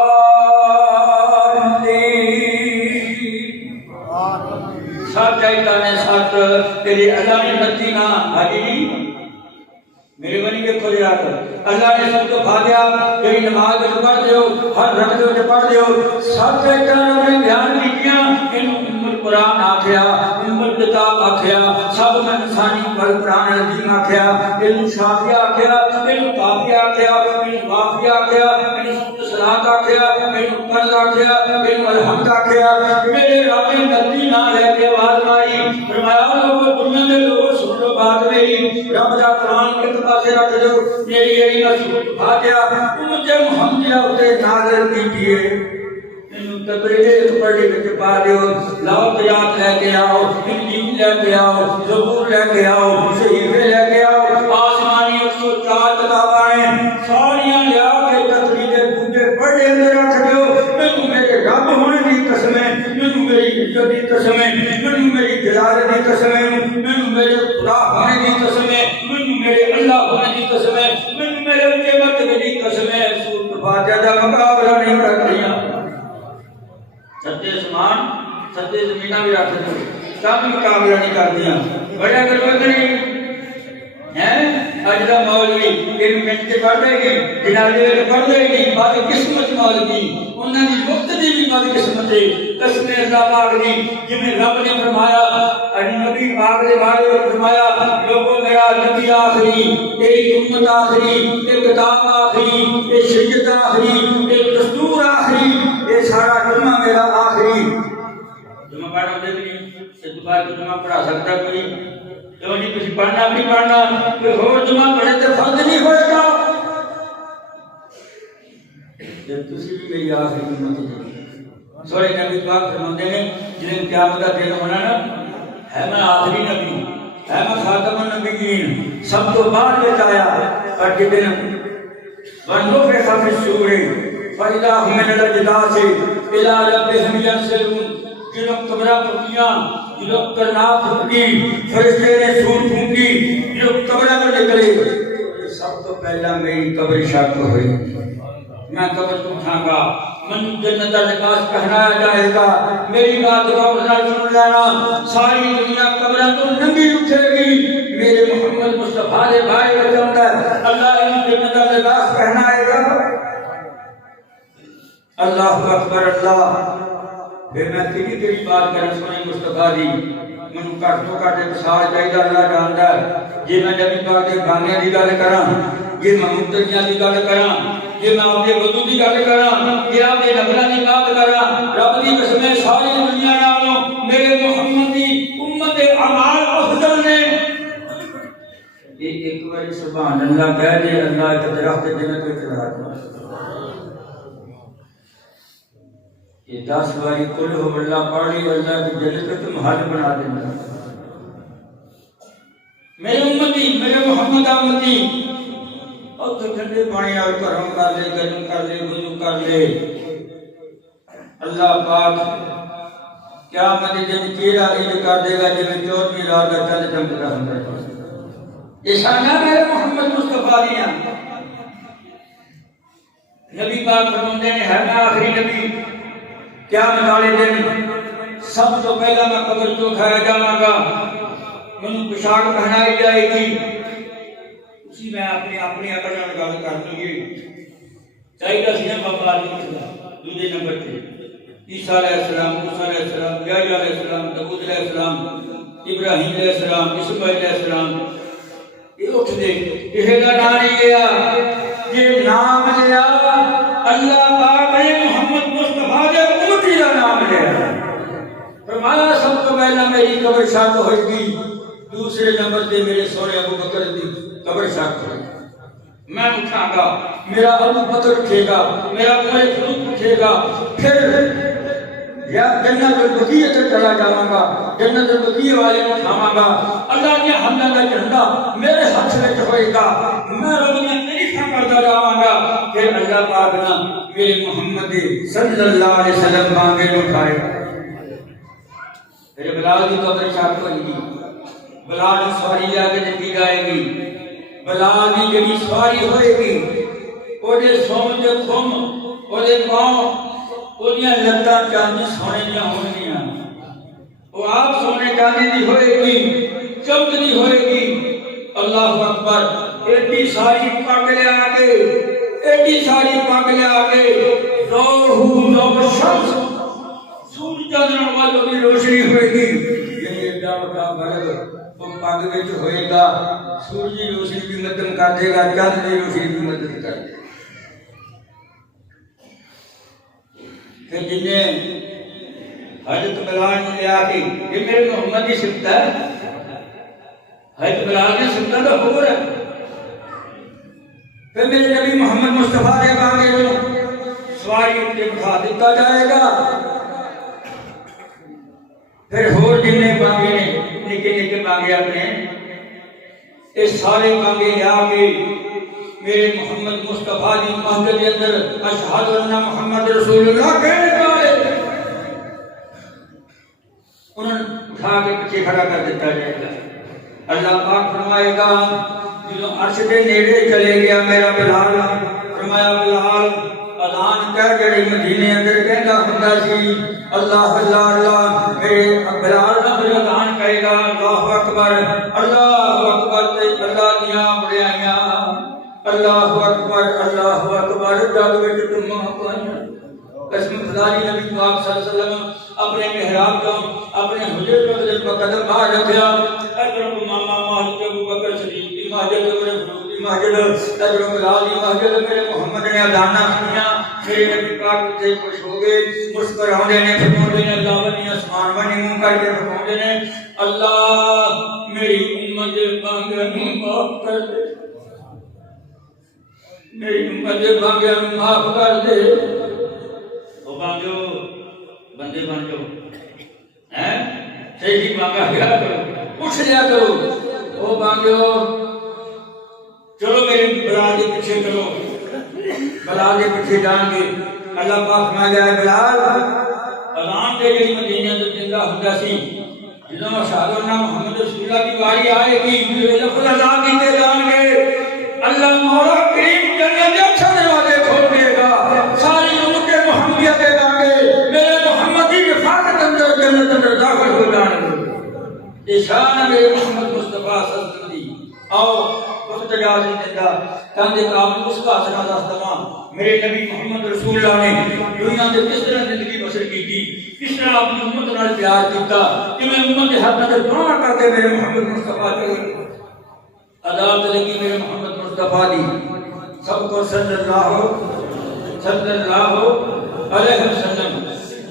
ساتھ جائے ساتھ تیرے اللہ نے بچی نہ بھاگی میرے بنی کے کھولے آتا اللہ نے سب کو بھاگیا کئی نماز میں پڑھ دیو ہر رکھتے ہوئے پڑھ دیو سب کہتا نے بیان کیا ان امت قرآن آکھیا امت کتاب آکھیا سب میں انسانی پر قرآن عظیم آکھیا ان شافی آکھیا ان کافی آکھیا ان وافی آکھیا ان صلاة آکھیا ان قرض آکھیا ان الحمد آکھیا میرے رب نے نتی نہ لے کے آواز ماری فرمایا لوگوں دنیا میں لوگوں سن لو بات میری رب دا قرآن کے پاسے رکھ دو میری یہی مسعود بھاگیا مجھے محمدیہ اسے نازل کیجئے ان تقریریں پڑھی وچ پا دیو لاؤ تیات لے کے آؤ انجیل لے کے آؤ زبور لے کے آؤ صحیفے لے کے آؤ آسمانی 104 کتابیں ساریاں لیا کے تقریریں دوجے پڑھے اندر رکھ دیو مینوں میرے رب ہونے کی قسم ہے مینوں میری عزت کی قسم ہے مینوں میری جلالت کی قسم ہے مینوں میرے خدا ہونے کی قسم ہے مینوں میرے اللہ ہونے کی قسم ہے مینوں میرے قیامت کی قسم ہے سورۃ فاتحہ کا مقابلہ نہیں کر دیا ستے اسمان ستے زمینہ بھی رکھ دو کام مقابلہ نہیں کر دیا بڑا گروہ نہیں ہیں اجلا مولوی ان منٹ کے پڑھ دے گی جنازے میں پڑھ دے گی بعد قسمت مولوی انہوں نے مقتدی بھی بعد قسمت ہے قسم اللہ پاک دی جنہیں رب نے فرمایا نبی پاک نے بارے میں فرمایا لوگوں میرا نبی آخری ایک امت آخری ایک کتاب آخری ایک شریعت آخری ایک دستور آخری یہ سارا جمعہ میرا آخری جمعہ پڑھنا دے نہیں اس بار جمعہ پڑھا سکتا کوئی جو نہیں کچھ پڑھنا بھی پڑھنا کوئی اور جمعہ پڑھے تو فرض نہیں ہوئے گا جب تسی بھی میری آخری امت ہے سورے نبی پاک فرماتے ہیں جنہیں قیامت کا دن ہونا نا ہے میں آخری نبی ہے میں خاتم النبیین سب تو بعد میں آیا اور کہ دن بندوں پہ خفی سورے فَإِذَا هُمْ مِنَ الْأَجْدَاثِ إِلَىٰ رَبِّهِمْ يَنْسِلُونَ جنہوں قبرہ پھکیاں جنہوں کرنا پھکی فرشتے نے سور پھونکی جنہوں قبرہ میں نکلے سب تو پہلا میری قبر شک ہوئی میں قبر کو اٹھاں گا من جنت لباس پہنایا جائے گا میری بات کا اٹھنا سن لینا ساری دنیا قبرہ تو ننگی اٹھے گی میرے محمد مصطفیٰ نے بھائی وجمد ہے اللہ ان جنت لباس پہنائے گا اللہ اکبر اللہ پھر میں تیری تیری بات کرنا سنی مصطفیٰ دی منو کٹ تو کٹ مثال چاہیے اللہ جانتا ہے جی میں نبی پاک کے گانے کی گل کراں یہ میں مقتدیاں کی گل کراں یہ میں اپنے وضو کی گل کراں یہ اپنے نفلاں کی بات کراں رب کی قسم ساری دنیا نالوں میرے محمد دی امت اعمال افضل نے ایک بار سبحان اللہ کہہ دے اللہ کے درخت جنت میں چلا دے یہ 10 باری کل ہو اللہ پڑھ لی اللہ کی جنت کو تم حل بنا دینا میرے امتی، میرے محمد آمدی، اور تو ٹھنڈے پانی اور گرم کر لے، گرم کر لے، وضو کر لے۔ اللہ پاک قیامت کے دن چہرہ انج کر دے گا جب 14ویں رات کا چند چمکتا ہوندا ہے۔ یہ شان ہے میرے محمد مصطفیٰ دیا۔ نبی پاک فرماتے ہیں ہے میں آخری نبی، قیامت والے دن سب تو پہلا میں قبر تو کھایا جاواں گا، مجھے پوشاک پہنائی جائے گی، اسی میں اپنی عقل نال گل کر دوں گی۔ چاہیے سی بابا آدمی دوسرے نمبر پہ عیسیٰ علیہ السلام، موسیٰ علیہ السلام، یحییٰ علیہ السلام، داؤد علیہ السلام، ابراہیم علیہ السلام، اسماعیل علیہ السلام، یہ اٹھ دے یہ کا نام نہیں لیا، یہ نام لیا اللہ پاک نے محمد مصطفیٰ کے امتی کا نام لیا۔ فرمایا سب تو پہلا میری قبر شاد ہوئے گی، دوسرے نمبر پہ میرے سونے ابو بکر کی قبر شاد ہوئے گی۔ میں اٹھاں گا، میرا ابو بکر اٹھے گا، میرا عمر فاروق اٹھے گا، پھر یا جنت البقیع تک چلا جاواں گا، جنت البقیع والے اٹھاواں گا، اللہ کے حمدہ کا جھنڈا میرے ہاتھ میں ہوئے گا، میں رب نے تعریفاں کرتا جاواں گا، پھر اللہ پاک نا میرے محمد صلی اللہ علیہ وسلم مانگے اٹھائے گا۔ پھر بلال کی قبر شاد ہوئے گی، بلال کی سواری آگے دیکھی جائے گی، بلال کی جڑی سواری ہوئے گی، وہ دے سوم دے کھم، وہ دے پاؤں، وہ دیا لگتا چاندی سونے دیا ہونگیاں، وہ آپ سونے چاندی دی ہوئے گی، چمک دی ہوئے گی۔ اللہ اکبر، ایڈی ساری پاک لے آگے، ایڈی ساری پاک لے آگے، روح شمس سورج چاندن والوں کی روشنی ہوئے گی، یعنی ایڈا بڑا بلب وہ پاک وچ ہوئے گا، سورج کی روشنی بھی مدد کر دے گا، چاند کی روشنی بھی مدد کر دے گا۔ کہ جنہیں حضرت بلال نے لیا کہ یہ میرے محمد کی صفت ہے، حضرت بلال نے صفت تو ہو رہا ہے، پھر میرے نبی محمد مصطفیٰ کے آگے جو سواری اٹھے بٹھا دیتا جائے گا، پھر ہور جنہیں بانگے نے نکے نکے بانگے اپنے اس سارے بانگے لیا کے میرے محمد مصطفیٰ دی مسجد کے اندر اشہد ان محمد رسول اللہ کہنے والے انہوں نے اٹھا کے پیچھے کھڑا کر دیتا جائے گا۔ اللہ پاک فرمائے گا جنہوں عرش کے نیڑے چلے گیا میرا بلال، فرمایا بلال اذان کر جڑی مدینے اندر کہندا ہوندا سی اللہ اللہ اللہ، میرے بلال نہ پھر اذان کہے گا اللہ اکبر اللہ اکبر تے اللہ دیاں بڑیاں اللہ اکبر جگ وچ تما پائیاں۔ قسم خدا دی نبی پاک صلی اللہ علیہ وسلم اپنے محراب تو اپنے حجر پر جب قدم باہر رکھیا، ادھر ماما مسجد ابو بکر صدیق کی مسجد، عمر فاروق کی مسجد، ادھر بلال کی مسجد، میرے محمد نے اذاناں سنیاں، میرے نبی پاک سے خوش ہو گئے، مسکراندے نے فرماندے نے اللہ بنی آسمان بنی منہ کر کے فرماندے نے اللہ میری امت دے بانگے نوں معاف کر دے، میری امت دے بانگے نوں معاف کر دے۔ او بانگیو بندے بن جاؤ، ہیں صحیح مانگا گیا کرو، اٹھ لیا کرو، او بانگیو چلو میرے بلال کے پیچھے چلو، بلال کے پیچھے جان گے۔ اللہ پاک فرمایا ہے بلال اذان دے جڑی مدینے اندر زندہ ہوندا سی، جدوں اشہد ان محمد رسول اللہ کی واری آئے گی، لفظ اذان کیتے جان گے، اللہ مولا کریم جنت کے اچھے دروازے کھول دے گا، ساری امت محمدیہ کے بانگے میرے محمد کی رفاقت اندر جنت اندر داخل ہو جان گے۔ یہ شان ہے میرے محمد مصطفیٰ صلی اللہ علیہ وسلم۔ آؤ وقت اجازت دیتا چند ایک آپ اس کا سنا دستما میرے نبی محمد رسول اللہ نے دنیا میں کس طرح زندگی بسر کی تھی، کس طرح اپنی امت نال پیار کیتا، کہ میں امت کے حق اندر دعا کر کے میرے محمد مصطفیٰ کی عدالت لگی میرے محمد مصطفیٰ دی، سب کو صلی اللہ علیہ وسلم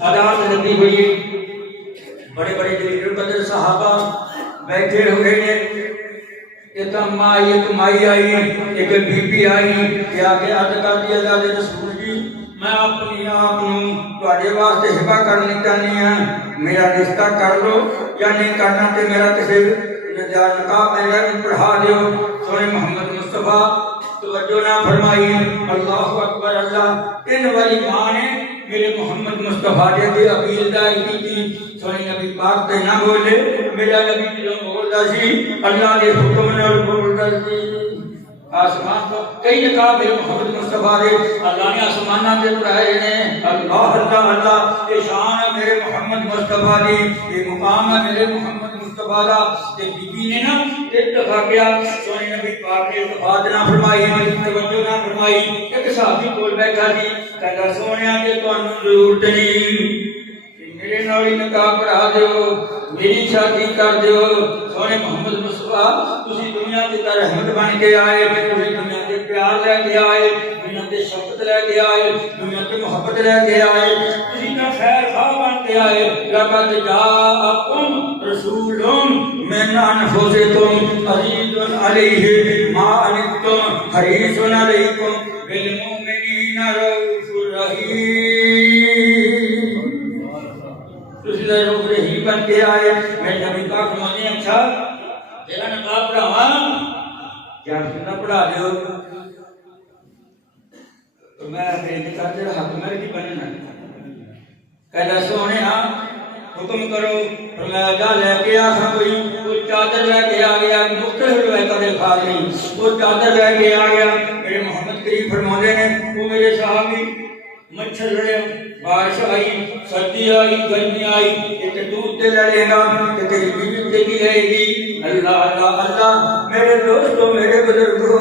عدالت لگی ہوئی، بڑے بڑے جلیل قدر صحابہ بیٹھے ہوئے ہیں، ایک مائی آئی، ایک بی بی آئی، کہ آگے عرض کر دیا اللہ دے رسول جی میں اپنی آپ تواڈے واسطے ہبہ کرنی چاہنی ہاں، میرا رشتہ کر لو یا نہیں کرنا تے میرا کسی یا نقاب میں پڑھا دیو سونے محمد مصطفیٰ توجہ نہ فرمائی اللہ اکبر اللہ ان والی ماں نے میرے محمد مصطفیٰ دے اپیل دائی کی سونے نبی پاک تے نہ بولے میرا نبی دلوں بولدا سی اللہ دے حکم نال بولدا سی آسمان کو کئی نقاب میرے محمد مصطفیٰ دے اللہ نے آسمانہ دے پڑھائے نے اللہ اللہ اللہ یہ شان ہے میرے محمد مصطفیٰ دی یہ مقام ہے میرے محمد مصطفیٰ دا تے بی بی نے نا اتفاق کیا سونے نبی پاک نے اتفاق نہ فرمائی توجہ نہ فرمائی ایک صحابی کول بیٹھا سی کہندا سونیا تے تانوں ضرورت نہیں میرے نال نکاح پڑھا دیو میری شادی کر دیو سونے محمد مصطفیٰ تسی دنیا تے رحمت بن کے آئے تسی دنیا تے پیار لے کے آئے دنیا تے شفقت لے کے آئے دنیا تے محبت لے کے آئے تسی تے خیر خواہ بن کے آئے لقد جاءکم رسول من انفسکم عزیز علیہ ما عنتم حریص علیکم بالمؤمنین رؤوف رحیم تسی تے رؤوف رحیم بن کے آئے میں نبی پاک نے اچھا تیرا نقاب پڑھاواں کیا سننا پڑھا دیو تو میں کہتا تیرا حق میرے کی بننا کہتا سونے ہاں حکم کرو فرمایا جا لے کے آ کوئی چادر لے کے آ گیا مختلف روایتوں کے الفاظ نہیں وہ چادر لے کے آ گیا میرے محمد کریم فرماتے ہیں وہ میرے صحابی مچھر لڑے بارش آئی سردی آئی گرمی آئی ایک دودھ تے لڑے گا کہ تیری بیوی تے کی رہے گی اللہ اللہ اللہ میرے دوستوں میرے بزرگوں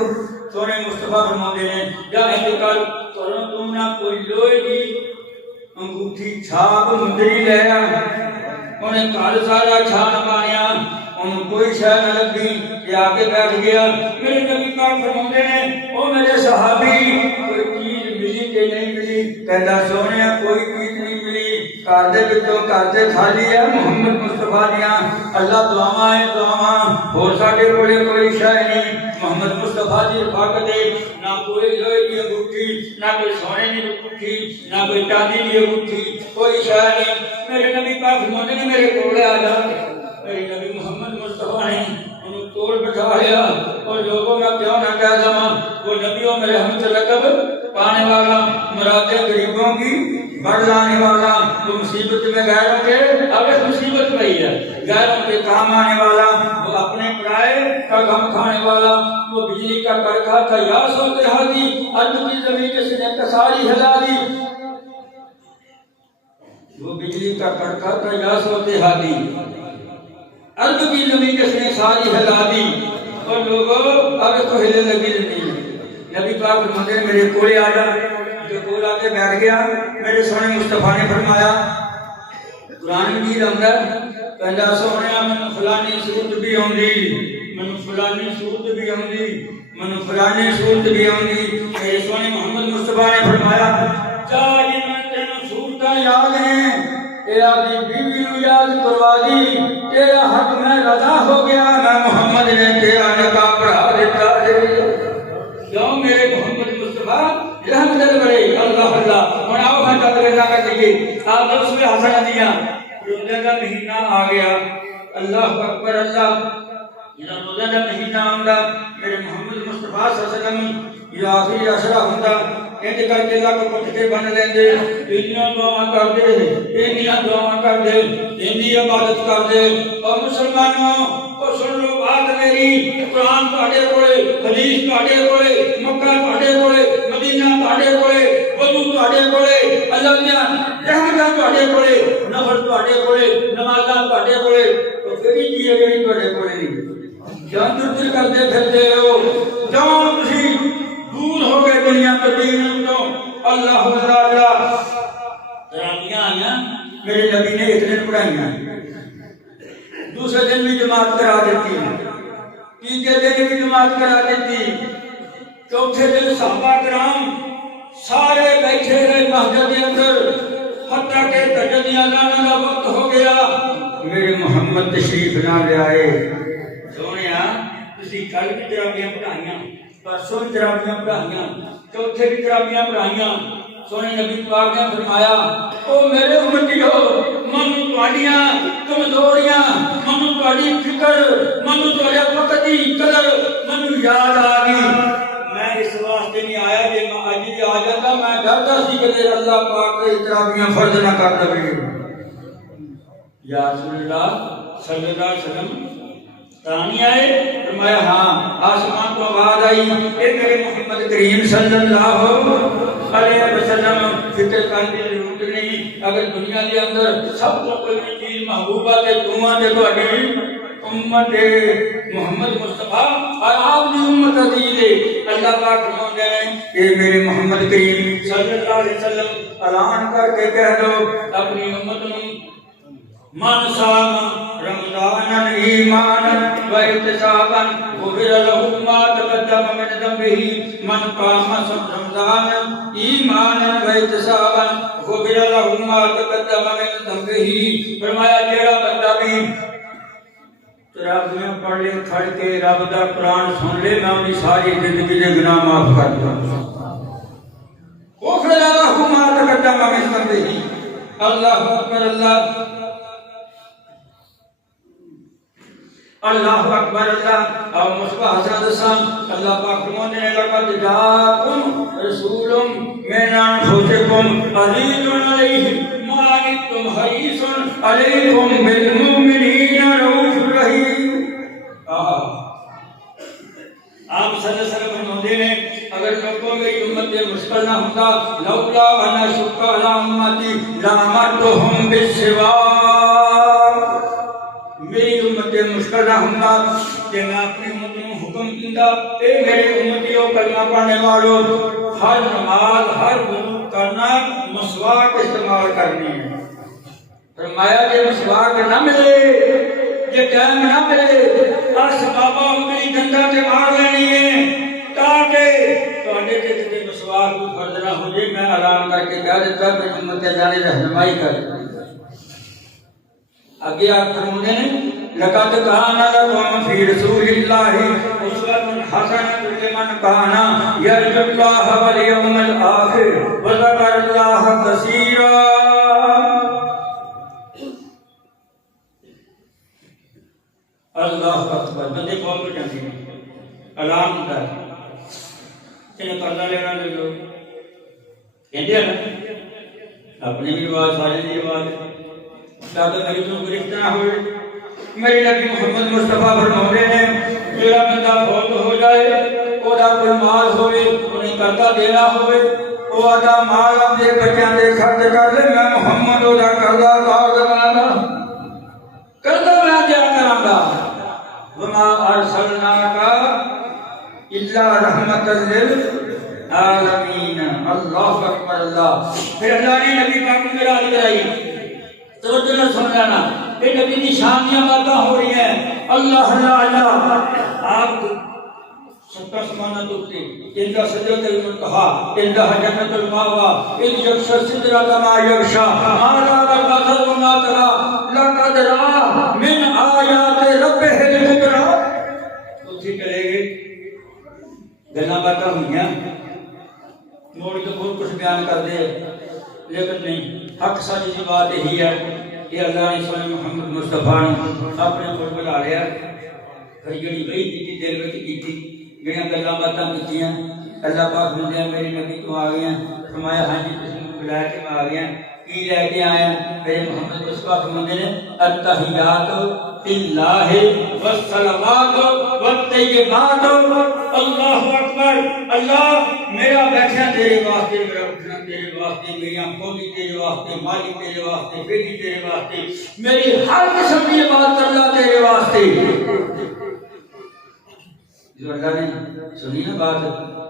سونے مصطفیٰ فرماتے ہیں یا انتقال کرو تم نہ کوئی لوہے کی انگوٹھی چھاپ مندری لے آ انہیں کال سارا چھان پانیا ان کوئی شے نہ لگی کہ آگے بیٹھ گیا میرے نبی پاک فرماتے ہیں او میرے صحابی کوئی چیز ملی کہ نہیں ملی کہتا سونے کوئی چیز نہیں ملی کاردے بچوں کاردے خالی ہے محمد مصطفیٰ دیاں اللہ دعاواں ہے دعاواں اور ساڈے کولے کوئی شے نہیں محمد مصطفیٰ دی رفاقت ہے نہ کوئی لوہے کی انگوٹھی نہ کوئی سونے کی انگوٹھی نہ کوئی چاندی کی انگوٹھی کوئی شے نہیں میرے نبی پاک فرماتے ہیں میرے کولے آ جا میرے نبی محمد مصطفیٰ نے انہوں توڑ بٹھا لیا اور لوگوں میں کیوں نہ کہہ دوں وہ نبیوں میں رحمت لقب پانے والا مرادیں غریبوں کی بڑھ لانے والا وہ مصیبت میں غیروں کے اب ایک مصیبت پئی ہے غیروں کے کام آنے والا وہ اپنے پرائے کا غم کھانے والا وہ بجلی کا کڑکا تھا یا سوتے ہادی ارض کی زمین جس نے ساری ہلا دی وہ بجلی کا کڑکا تھا یا سوتے ہادی ارض کی زمین جس نے ساری ہلا دی اور لوگوں اب تو ہلے لگی نہیں نبی پاک فرماتے ہیں میرے کولے آ جا جو کول آ کے بیٹھ گیا میرے سونے مصطفیٰ نے فرمایا قرآن مجید اندر کہندا سونے من فلانی صورت بھی ہوندی من فلانی صورت بھی ہوندی من فلانی صورت بھی ہوندی میرے سونے محمد مصطفیٰ نے فرمایا جا جن تینوں صورتاں یاد ہیں تیرا دی بیوی نو یاد کروا دی تیرا حق میں رضا ہو گیا میں محمد نے تیرا نکاح پڑھا دیتا ہے کیوں میرے محمد مصطفیٰ رحمت بڑے اللہ اللہ اور آؤ ہم چل رہا کر دیجیے آپ اس میں حسن دیا روزہ کا مہینہ آ گیا اللہ اکبر اللہ یہ روزہ کا مہینہ آندا میرے محمد مصطفیٰ صلی اللہ علیہ وسلم یہ آخری عشرہ ہوندا انج کر کے اللہ کو پٹھ کے بن لیندے اتنی دعاواں کر دے اتنی دعاواں کر دے اتنی عبادت کر دے اور مسلمانوں کو سن لو بات میری قرآن تہاڈے کولے حدیث تہاڈے کولے مکہ تہاڈے کولے مدینہ تہاڈے کولے وضو تہاڈے کولے اللہ دیاں رحمتاں تہاڈے کولے نفل تہاڈے کولے نمازاں تہاڈے کولے تو کیڑی چیز ہے جڑی تہاڈے کولے نہیں جان دل کرتے پھرتے ہو جان تسی دور ہو گئے دنیا کے دین تو اللہ اللہ تراویحاں آئیاں میرے نبی نے ایک دن پڑھائیاں دوسرے دن بھی جماعت کرا دیتی تیسرے دن بھی جماعت کرا دیتی چوتھے دن صحابہ کرام سارے بیٹھے رہے مسجد کے اندر حتیٰ کہ تہجد اذان کا وقت ہو گیا میرے محمد تشریف نہ لے آئے سونیا تسی کل بھی تراویحاں پڑھائیاں پرسوں بھی تراویحاں پڑھائیاں چوتھے بھی تراویحاں پڑھائیاں سونے نبی پاک نے فرمایا او میرے امتیو من تواڈیاں کمزوریاں مینوں تواڈی فکر مینوں تواڈے وقت دی قدر مینوں یاد آ گئی میں اس واسطے نہیں آیا کہ میں اج بھی آ جاتا میں ڈردا سی کہ اللہ پاک کے تراویحاں فرض نہ کر دے یا رسول اللہ صلی اللہ علیہ وسلم تانی آئے فرمایا ہاں آسمان کو آواز آئی اے میرے محمد کریم صلی اللہ علیہ وسلم فکر کرنے کی ضرورت نہیں اگر دنیا کے اندر سب کو کوئی چیز محبوبہ تے تواں تے تہاڈی امت محمد مصطفیٰ اور آپ کی امت عزیز ہے اللہ پاک فرماتے ہیں کہ میرے محمد کریم صلی اللہ علیہ وسلم اعلان کر کے کہہ دو اپنی امت میں من صام رمضان ایمانا واحتسابا غفر له ما تقدم من ذنبه من قام رمضان ایمانا واحتسابا غفر له ما تقدم من ذنبه فرمایا جیڑا بندہ بھی تراویح پڑھ لے کھڑ کے رب دا قرآن سن لے میں اپنی ساری زندگی کے گناہ معاف کر دوں غفر له ما تقدم من ذنبه اللہ اکبر اللہ اکبر اللہ اور مصباح حسن حسن اللہ پاک فرماتے ہیں لقد جاءکم رسول من انفسکم عزیز علیہ ما عنتم حریص علیکم بالمؤمنین رؤوف رحیم آپ صلی اللہ علیہ وسلم فرماتے ہیں اگر لوگوں میں امت مشکل نہ ہوتا لولا وانا شق علی امتی لامرتهم بالسواک میری امت مشکل نہ ہوتا کہ میں اپنی امت کو حکم دیتا اے میرے امتیوں کلمہ پڑھنے والوں ہر نماز ہر وضو کرنا مسواک استعمال کرنی ہے فرمایا کہ مسواک نہ ملے یہ ٹائم نہ ملے اس بابا انگلی ڈنڈا سے مار لینی ہے تاکہ تواڈے تے کتے مسواک کوئی فرض نہ ہو جائے میں اعلان کر کے کہہ دیتا کہ امت جانے رہنمائی کر آگے آپ فرماتے ہیں لقد کان لکم فی رسول اللہ اسوۃ حسنۃ لمن کان یرجو اللہ والیوم الآخر وذکر اللہ کثیرا اللہ اکبر بندے بول کے جاندے ہیں اعلان ہوتا ہے کہ کرنا لینا لے لو کہندے ہیں اپنے بھی رواج سارے دی رواج تاکہ میری تو گرفت نہ ہوئے میرے نبی محمد مصطفیٰ فرماتے ہیں میرا بندہ فوت ہو جائے وہ دا کوئی مال ہوئے انہیں قرضہ دینا ہوئے وہ آدھا مال اپنے بچیاں دے خرچ کر لے میں محمد وہ دا قرضہ اتار دوانا قرضہ میں دیا کراں گا وما ارسلناک الا رحمت للعالمین اللہ اکبر اللہ پھر اللہ نے نبی پاک کی میراث کرائی توجہ نہ سمجھانا یہ نبی کی شان کی باتیں ہو رہی ہیں اللہ اللہ آپ سب سمانا دوتے ان کا سجدۃ المنتہا ان کا جنت الماوا ان یکشا سدرۃ ما یکشا ما لا بصر وما ترى لقد را من آیات ربہ الکبریٰ اسی کرے گے گلاں باتیں ہوئیاں موڑ کے بہت کچھ بیان کر دے لیکن نہیں حق سچ کی بات یہی ہے کہ اللہ نے سونے محمد مصطفیٰ نے اپنے کو بلا لیا پھر جڑی وہی کی دل وچ کیتی جڑیاں گلاں باتاں کیتیاں اللہ پاک نے میرے نبی کو آ گیا فرمایا ہاں جی تسی بلا کے آ گیا کی لے کے آیا میرے محمد مصطفیٰ فرماتے ہیں التحیات للہ والصلوات والطیبات اللہ اکبر اللہ میرا بیٹھنا تیرے واسطے میرا اٹھنا تیرے واسطے میری آنکھوں بھی تیرے واسطے مالی تیرے واسطے بیٹی تیرے واسطے میری ہر قسم کی بات کرنا تیرے واسطے جو اللہ نے سنی نا بات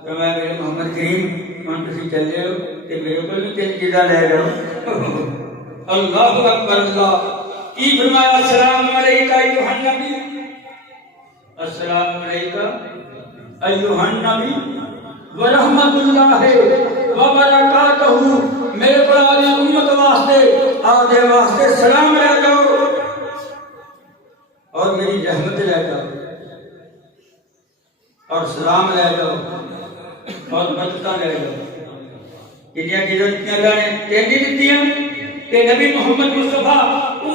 کہ میں میرے محمد کریم من تسی چلے ہو کہ میرے کو بھی تیری چیزاں لے لو اللہ اکبر اللہ کی فرمایا السلام علیکہ ایھا النبی السلام علیکہ ایھا النبی ورحمت اللہ وبرکاتہ میرے پرانے امت واسطے آدھے واسطے سلام لے جاؤ اور میری رحمت لے جاؤ اور سلام لے جاؤ اور برکتاں لے جاؤ کنیاں چیزاں اللہ نے تینی دتیاں کہ نبی محمد مصطفیٰ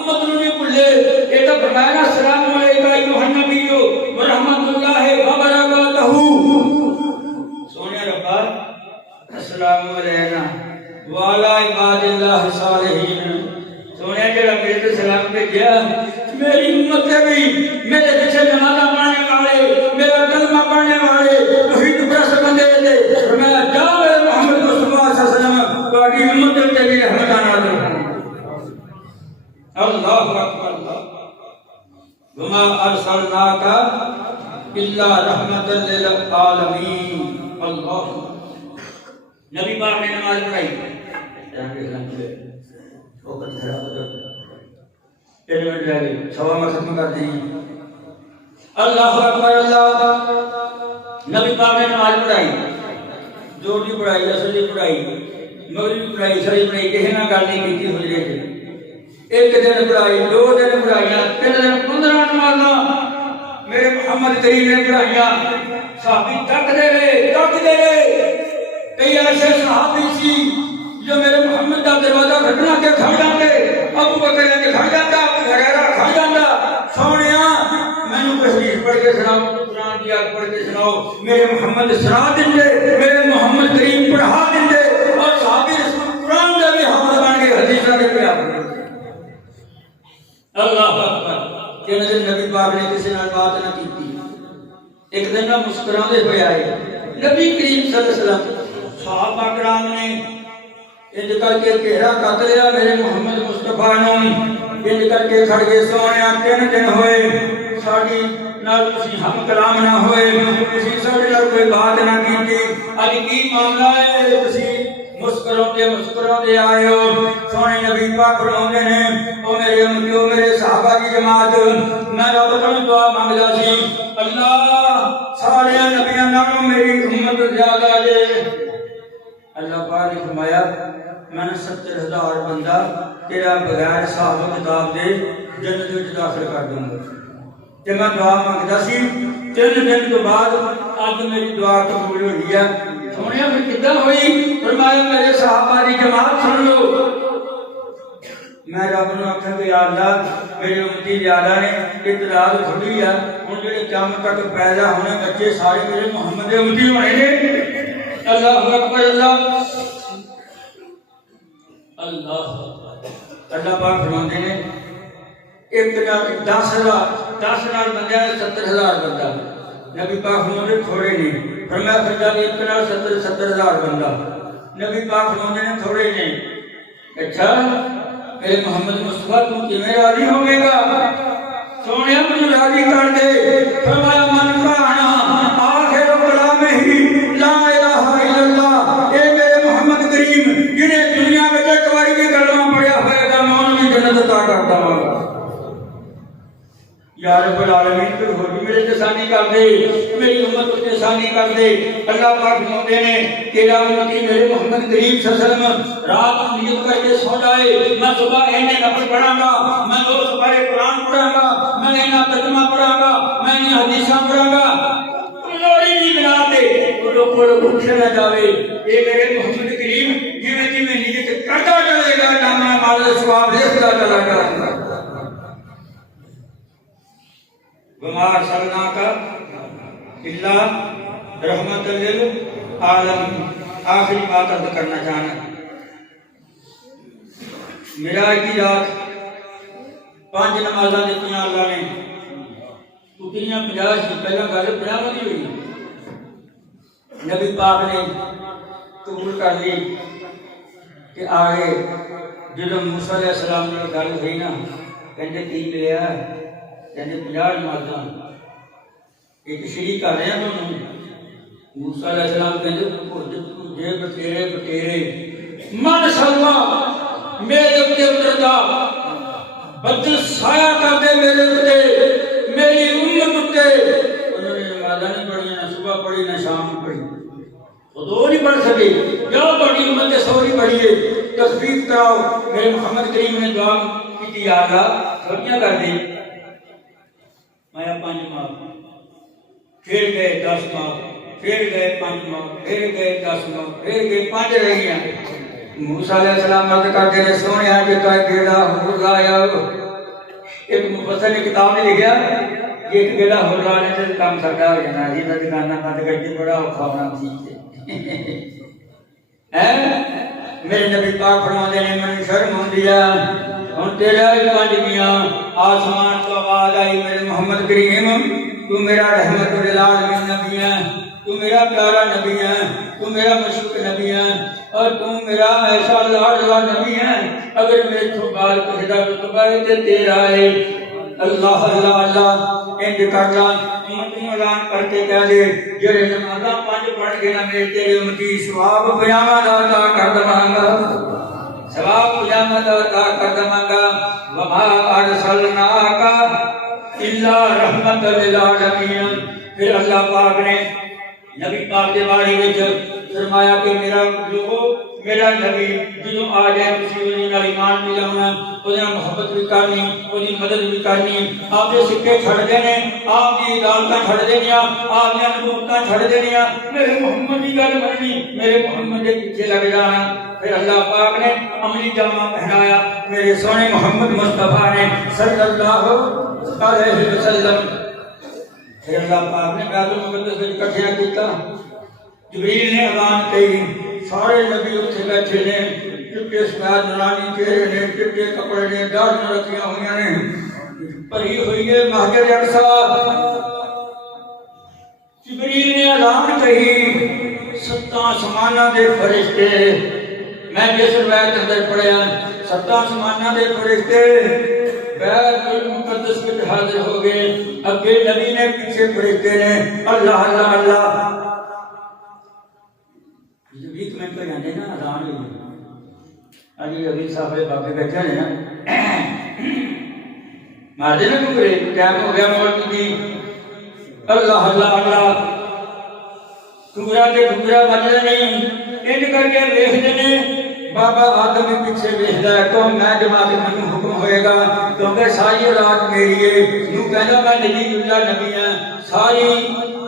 امت نو نہیں بھولے. یہ تو فرمایا نا السلام علیکم ایھا النبی و رحمت اللہ وبرکاتہ. سونے ربا السلام علینا وعلی عباد اللہ الصالحین. سونے جڑا میرے تے سلام بھیجیا میری امت تے بھی میرے پیچھے نماز پڑھنے والے میرا کلمہ پڑھنے والے توحید پرست بندے تے فرمایا جا میرے محمد مصطفیٰ صلی اللہ علیہ وسلم تہاڈی امت تے بھی رحمت نازل ہو. اللہ اکبر. وما ارسلناک الا رحمۃ للعالمین. اللہ. نبی پاک نے نماز پڑھائی وقت خراب ہو جاتا ہے. 3 منٹ رہ گئے سوا میں ختم کر دیں. اللہ اکبر. اللہ. نبی پاک نے نماز پڑھائی زور کی پڑھائی اصل کی پڑھائی مغربی کی پڑھائی ساری پڑھائی کسی نہ گل نہیں کی حجرے سے. 1 دن پڑھائی 2 دن پڑھائیاں 3 دن 15 نمازاں میرے محمد کریم نے پڑھائیاں. صحابی تکتے رہے. کئی ایسے صحابی سی جو میرے محمد کا دروازہ کھٹنا کے کھڑ جاتے. ابو بکر کے کھڑ جاتا ابو ہریرہ کھڑ جاتا. سونیا مینوں تحریر پڑھ کے سناؤ قرآن کی آیت پڑھ کے سناؤ. میرے محمد سنا دیں میرے محمد کریم پڑھا دیں اور صحابی رسول قرآن کا بھی حافظ بن کے حدیثاں دے پیا. اللہ اکبر. کہ نبی پاک نے کسی نال بات نہ کی. ایک دن نہ مسکراندے ہوئے آئے نبی کریم صلی اللہ علیہ وسلم. صحابہ کرام نے انج کر کے گہرا کت لیا میرے محمد مصطفیٰ نو. انج کر کے کھڑ کے سونیا 3 دن ہوئے ساڈی نال تسی ہم کلام نہ ہوئے. تسی ساڈے نال کوئی بات نہ کیتی. اج کی معاملہ ہے تسی مسکراندے آئے ہو. سونے نبی پاک فرماندے نے او میرے امتیو میرے صحابہ کی جماعت میں رب تو دعا مانگدا سی اللہ سارے نبیاں نالوں میری امت زیادہ جے. اللہ پاک نے فرمایا میں نے 70,000 بندہ تیرا بغیر حساب و کتاب دے جنت وچ داخل کر دوں گا. تے میں دعا مانگدا سی 3 دن تو بعد اج میری دعا قبول ہوئی ہے. سونے پھر کدھر ہوئی؟ فرمایا میرے صحابہ کی جماعت سن لو. میں رب نو آکھاں کہ یا اللہ میرے امتی زیادہ نے اطلاع تھوڑی ہے ہن جڑے قیامت تک پیدا ہونے بچے سارے میرے محمد دے امتی ہونے نے. اللہ اکبر. اللہ اللہ پاک فرماندے نے ایک نال 10 نال بندے 70,000 بندہ. نبی پاک فرماندے تھوڑے نہیں. فرمایا پھر جب ایک نال 70,000 بندہ. نبی پاک فرماندے نے تھوڑے نہیں. اچھا میرے محمد مصطفیٰ تو کیویں راضی ہوے گا؟ سونیا مجھے راضی کر دے. فرمایا من کانا آخر کلامہ لا الہ الا اللہ. اے میرے محمد کریم جنہیں دنیا میں ایک بار بھی کلمہ پڑھیا ہوئے گا میں انہوں نے جنت عطا کرتا ہوں. یا رب العالمین تو ہو بھی میرے تسانی کر دے میری امت کو تسانی کر دے. اللہ پاک فرماتے ہیں تیرا امتی میرے محمد کریم صلی اللہ علیہ وسلم رات نیت کر کے سو جائے میں صبح انہیں نفل پڑھاں گا میں روز سپارے قرآن پڑھاں گا میں انہیں ترجمہ پڑھاں گا میں انہیں حدیثاں پڑھاں گا. لوڑی نہیں بناتے لوگوں کو اٹھے نہ جاوے. اے میرے محمد کریم جویں جویں نیت کرتا چلے گا نامہ مال ثواب لکھتا چلا جائے گا. وما ارسلناک الا رحمۃ للعالمین. آخری بات عرض کرنا چاہنا معراج کی رات 5 نمازاں دتیاں اللہ نے اتنیاں 50 سی. پہلا گل 50 دی ہوئی. نبی پاک نے قبول کر لی کہ آگے جب موسیٰ علیہ السلام نے گل ہوئی نا کہتے کی ملیا کہتے 50 نمازاں ایک شریک کر رہے ہیں تمہیں. موسیٰ علیہ السلام کہتے تجھے بٹیرے من صلی میرے اتے اترتا بدل سایہ کر دے میرے اتے میری امت اتے. انہوں نے نمازاں نہیں پڑھیاں نہ صبح پڑھی نہ شام پڑھی وہ 2 نہیں پڑھ سکے. جاؤ بڑی امت سے سوری پڑھیے تخفیف کراؤ. میرے محمد کریم نے دعا کی یا اللہ تھوڑیاں کر دے. میں 5 ماہ پھر گئے 10 ماہ پھر گئے 5 ماہ پھر گئے 10 ماہ پھر گئے 5 رہ گیا. موسیٰ علیہ السلام عرض کرتے نے سونے کہ تو بیڑا ہو لایا ایک مفسر نے کتاب میں لکھا کہ ایک گلا ہو رہا ہے تو کام سکتا ہو جانا یہ تو دکانہ بند کر کے بڑا اوکھا ہونا چاہیے میرے نبی پاک فرماتے ہیں من شرم ہوندی ہے ہن تیرا پانچ میاں آسمان تو آواز آئی میرے محمد کریم تو میرا رحمت للعالمین نبی ہے تو میرا پیارا نبی ہے تو میرا مشکوک نبی ہے اور تو میرا ایسا لاڈلا نبی ہے اگر میرے تو بال کسی کا رتبہ ہے تو تیرا ہے اللہ اللہ اللہ انج کر لا امت نوں اعلان کر کے کہہ دے جڑے نمازاں پانچ پڑھ کے نہ میرے تیرے امتی ثواب قیامت دا عطا کر دواں گا ثواب قیامت دا عطا کر دواں گا وما ارسلناک الا رحمت للعالمین پھر اللہ پاک نے نبی پاک کے بارے وچ فرمایا کہ میرا لوگو میرا نبی جدوں آ جائے کسی ولی نال ایمان بھی لاؤنا اودے نال محبت بھی کرنی اودی مدد بھی کرنی آپ دے سکے چھڑ دینے آپ دی عدالتاں چھڑ دینیاں آپ دی نبوتاں چھڑ دینیاں میرے محمد دی گل مننی میرے محمد دے پیچھے لگ جانا پھر اللہ پاک نے عملی جامہ پہنایا میرے سونے محمد مصطفیٰ نے صلی اللہ علیہ وسلم پھر اللہ پاک نے بیت المقدس وچ اکٹھا کیتا جبریل نے اذان کہی سارے نبی اتنے بیٹھے نے چٹے سفید نورانی چہرے نے چٹے کپڑے نے داڑھیاں رکھیاں ہوئی نے بھری ہوئی ہے مسجد اقصی جبریل نے اذان کہی ستاں آسماناں دے فرشتے میں جس روایت اندر پڑھیا ستاں آسماناں دے فرشتے بیت المقدس میں حاضر ہو گئے اگے نبی نے پیچھے فرشتے نے اللہ اللہ اللہ ایک منٹ پر جانے نا اذان ہوئی ابھی ابھی صاحب باقی بیٹھے ہیں نا مار دینا کبرے ٹائم ہو گیا موت کی اللہ اللہ اللہ کبرا کے کبرا بجنے نہیں ان کر کے دیکھتے ہیں بابا آدم پیچھے ویکھدا ہے تو میں جماعت میں حکم ہوئے گا کیونکہ ساری رات میری ہے یوں کہنا میں نبی اللہ نبی ہاں ساری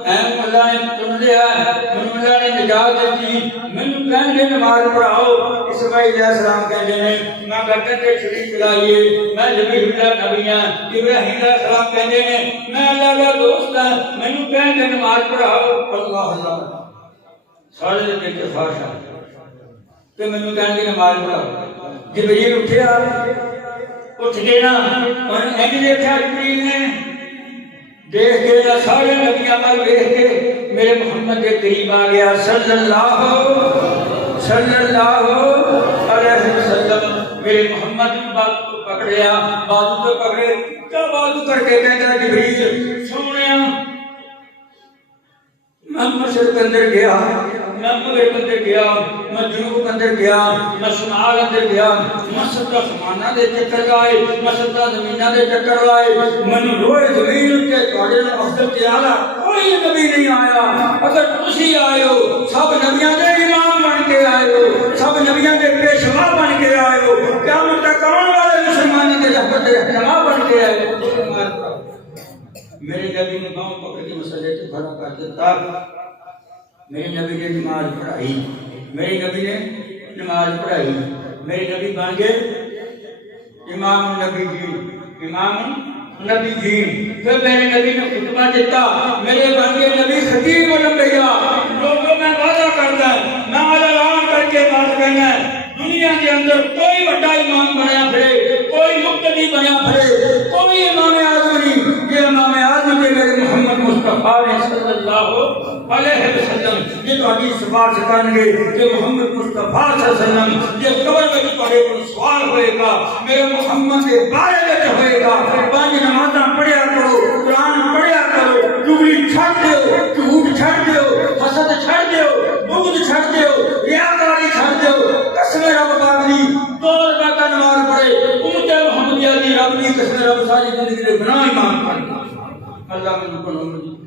اہم اللہ نے چن لیا من اللہ نے نجات دی مینوں کہندے نماز پڑھاؤ اسماعیل علیہ السلام کہندے نے میں گردن تے چھری چلائیے میں نبی اللہ نبی ہاں ابراہیم علیہ السلام کہندے نے میں اللہ دا دوست ہاں مینوں کہندے نماز پڑھاؤ اللہ اللہ سارے دے کے فاشا تو مینوں کہندے نماز پڑھاؤ جبریل اٹھیا اٹھ کے نا اور انج دیکھا جبریل نے دیکھ کے سارے نبیاں مل دیکھ کے میرے محمد کے قریب آ گیا صلی اللہ علیہ وسلم میرے محمد کی بات کو پکڑیا بازو کو پکڑے کیا بازو کر کے کہتا جبریل سونیا میں مشرق اندر گیا میں مغرب اندر گیا میں جنوب اندر گیا میں شمال اندر گیا میں ستا سمانہ دے چکر لائے میں ستا زمینہ دے چکر لائے میں روئے زمین کے توڑے نے افضل کے آلہ کوئی نبی نہیں آیا اگر تسی آئے ہو سب نبیاں دے امام بن کے آئے ہو سب نبیاں دے پیشوا بن کے آئے ہو قیامت تک آنے والے مسلمانوں کے رحمت رہنما بن کے آئے ہو میرے نبی نے پاؤں پکڑ کے مسئلے سے کھڑا کر دیتا میرے نبی نے نماز پڑھائی میرے نبی نے نماز پڑھائی میرے نبی بن گئے امام النبی جی امام نبی جی پھر میرے نبی نے خطبہ دیتا میرے بن گئے نبی خطیب الانبیاء لوگوں میں وعدہ کرتا ہے میں اعلان کر کے بات کرنا ہے دنیا کے اندر کوئی بڑا امام بنیا پھرے کوئی مقتدی بنیا پھرے کوئی امام اعظم نہیں یہ امام اعظم کے میرے محمد مصطفیٰ صلی اللہ علیہ وسلم یہ تو حدیث سفار سے کریں گے کہ محمد مصطفیٰ صلی اللہ علیہ وسلم یہ قبر میں بھی پڑھے کو سوال ہوئے گا میرے محمد کے بارے میں ہوئے گا پانچ نمازاں پڑھیا کرو قرآن پڑھیا کرو چغلی چھڑ دیو جھوٹ چھڑ دیو حسد چھڑ دیو بغض چھڑ دیو ریاکاری چھڑ دیو قسم رب پاک دی دور کا نماز پڑھے امت محمدیہ دی رب دی قسم رب ساری زندگی دے گناہ معاف کر اللہ میں کو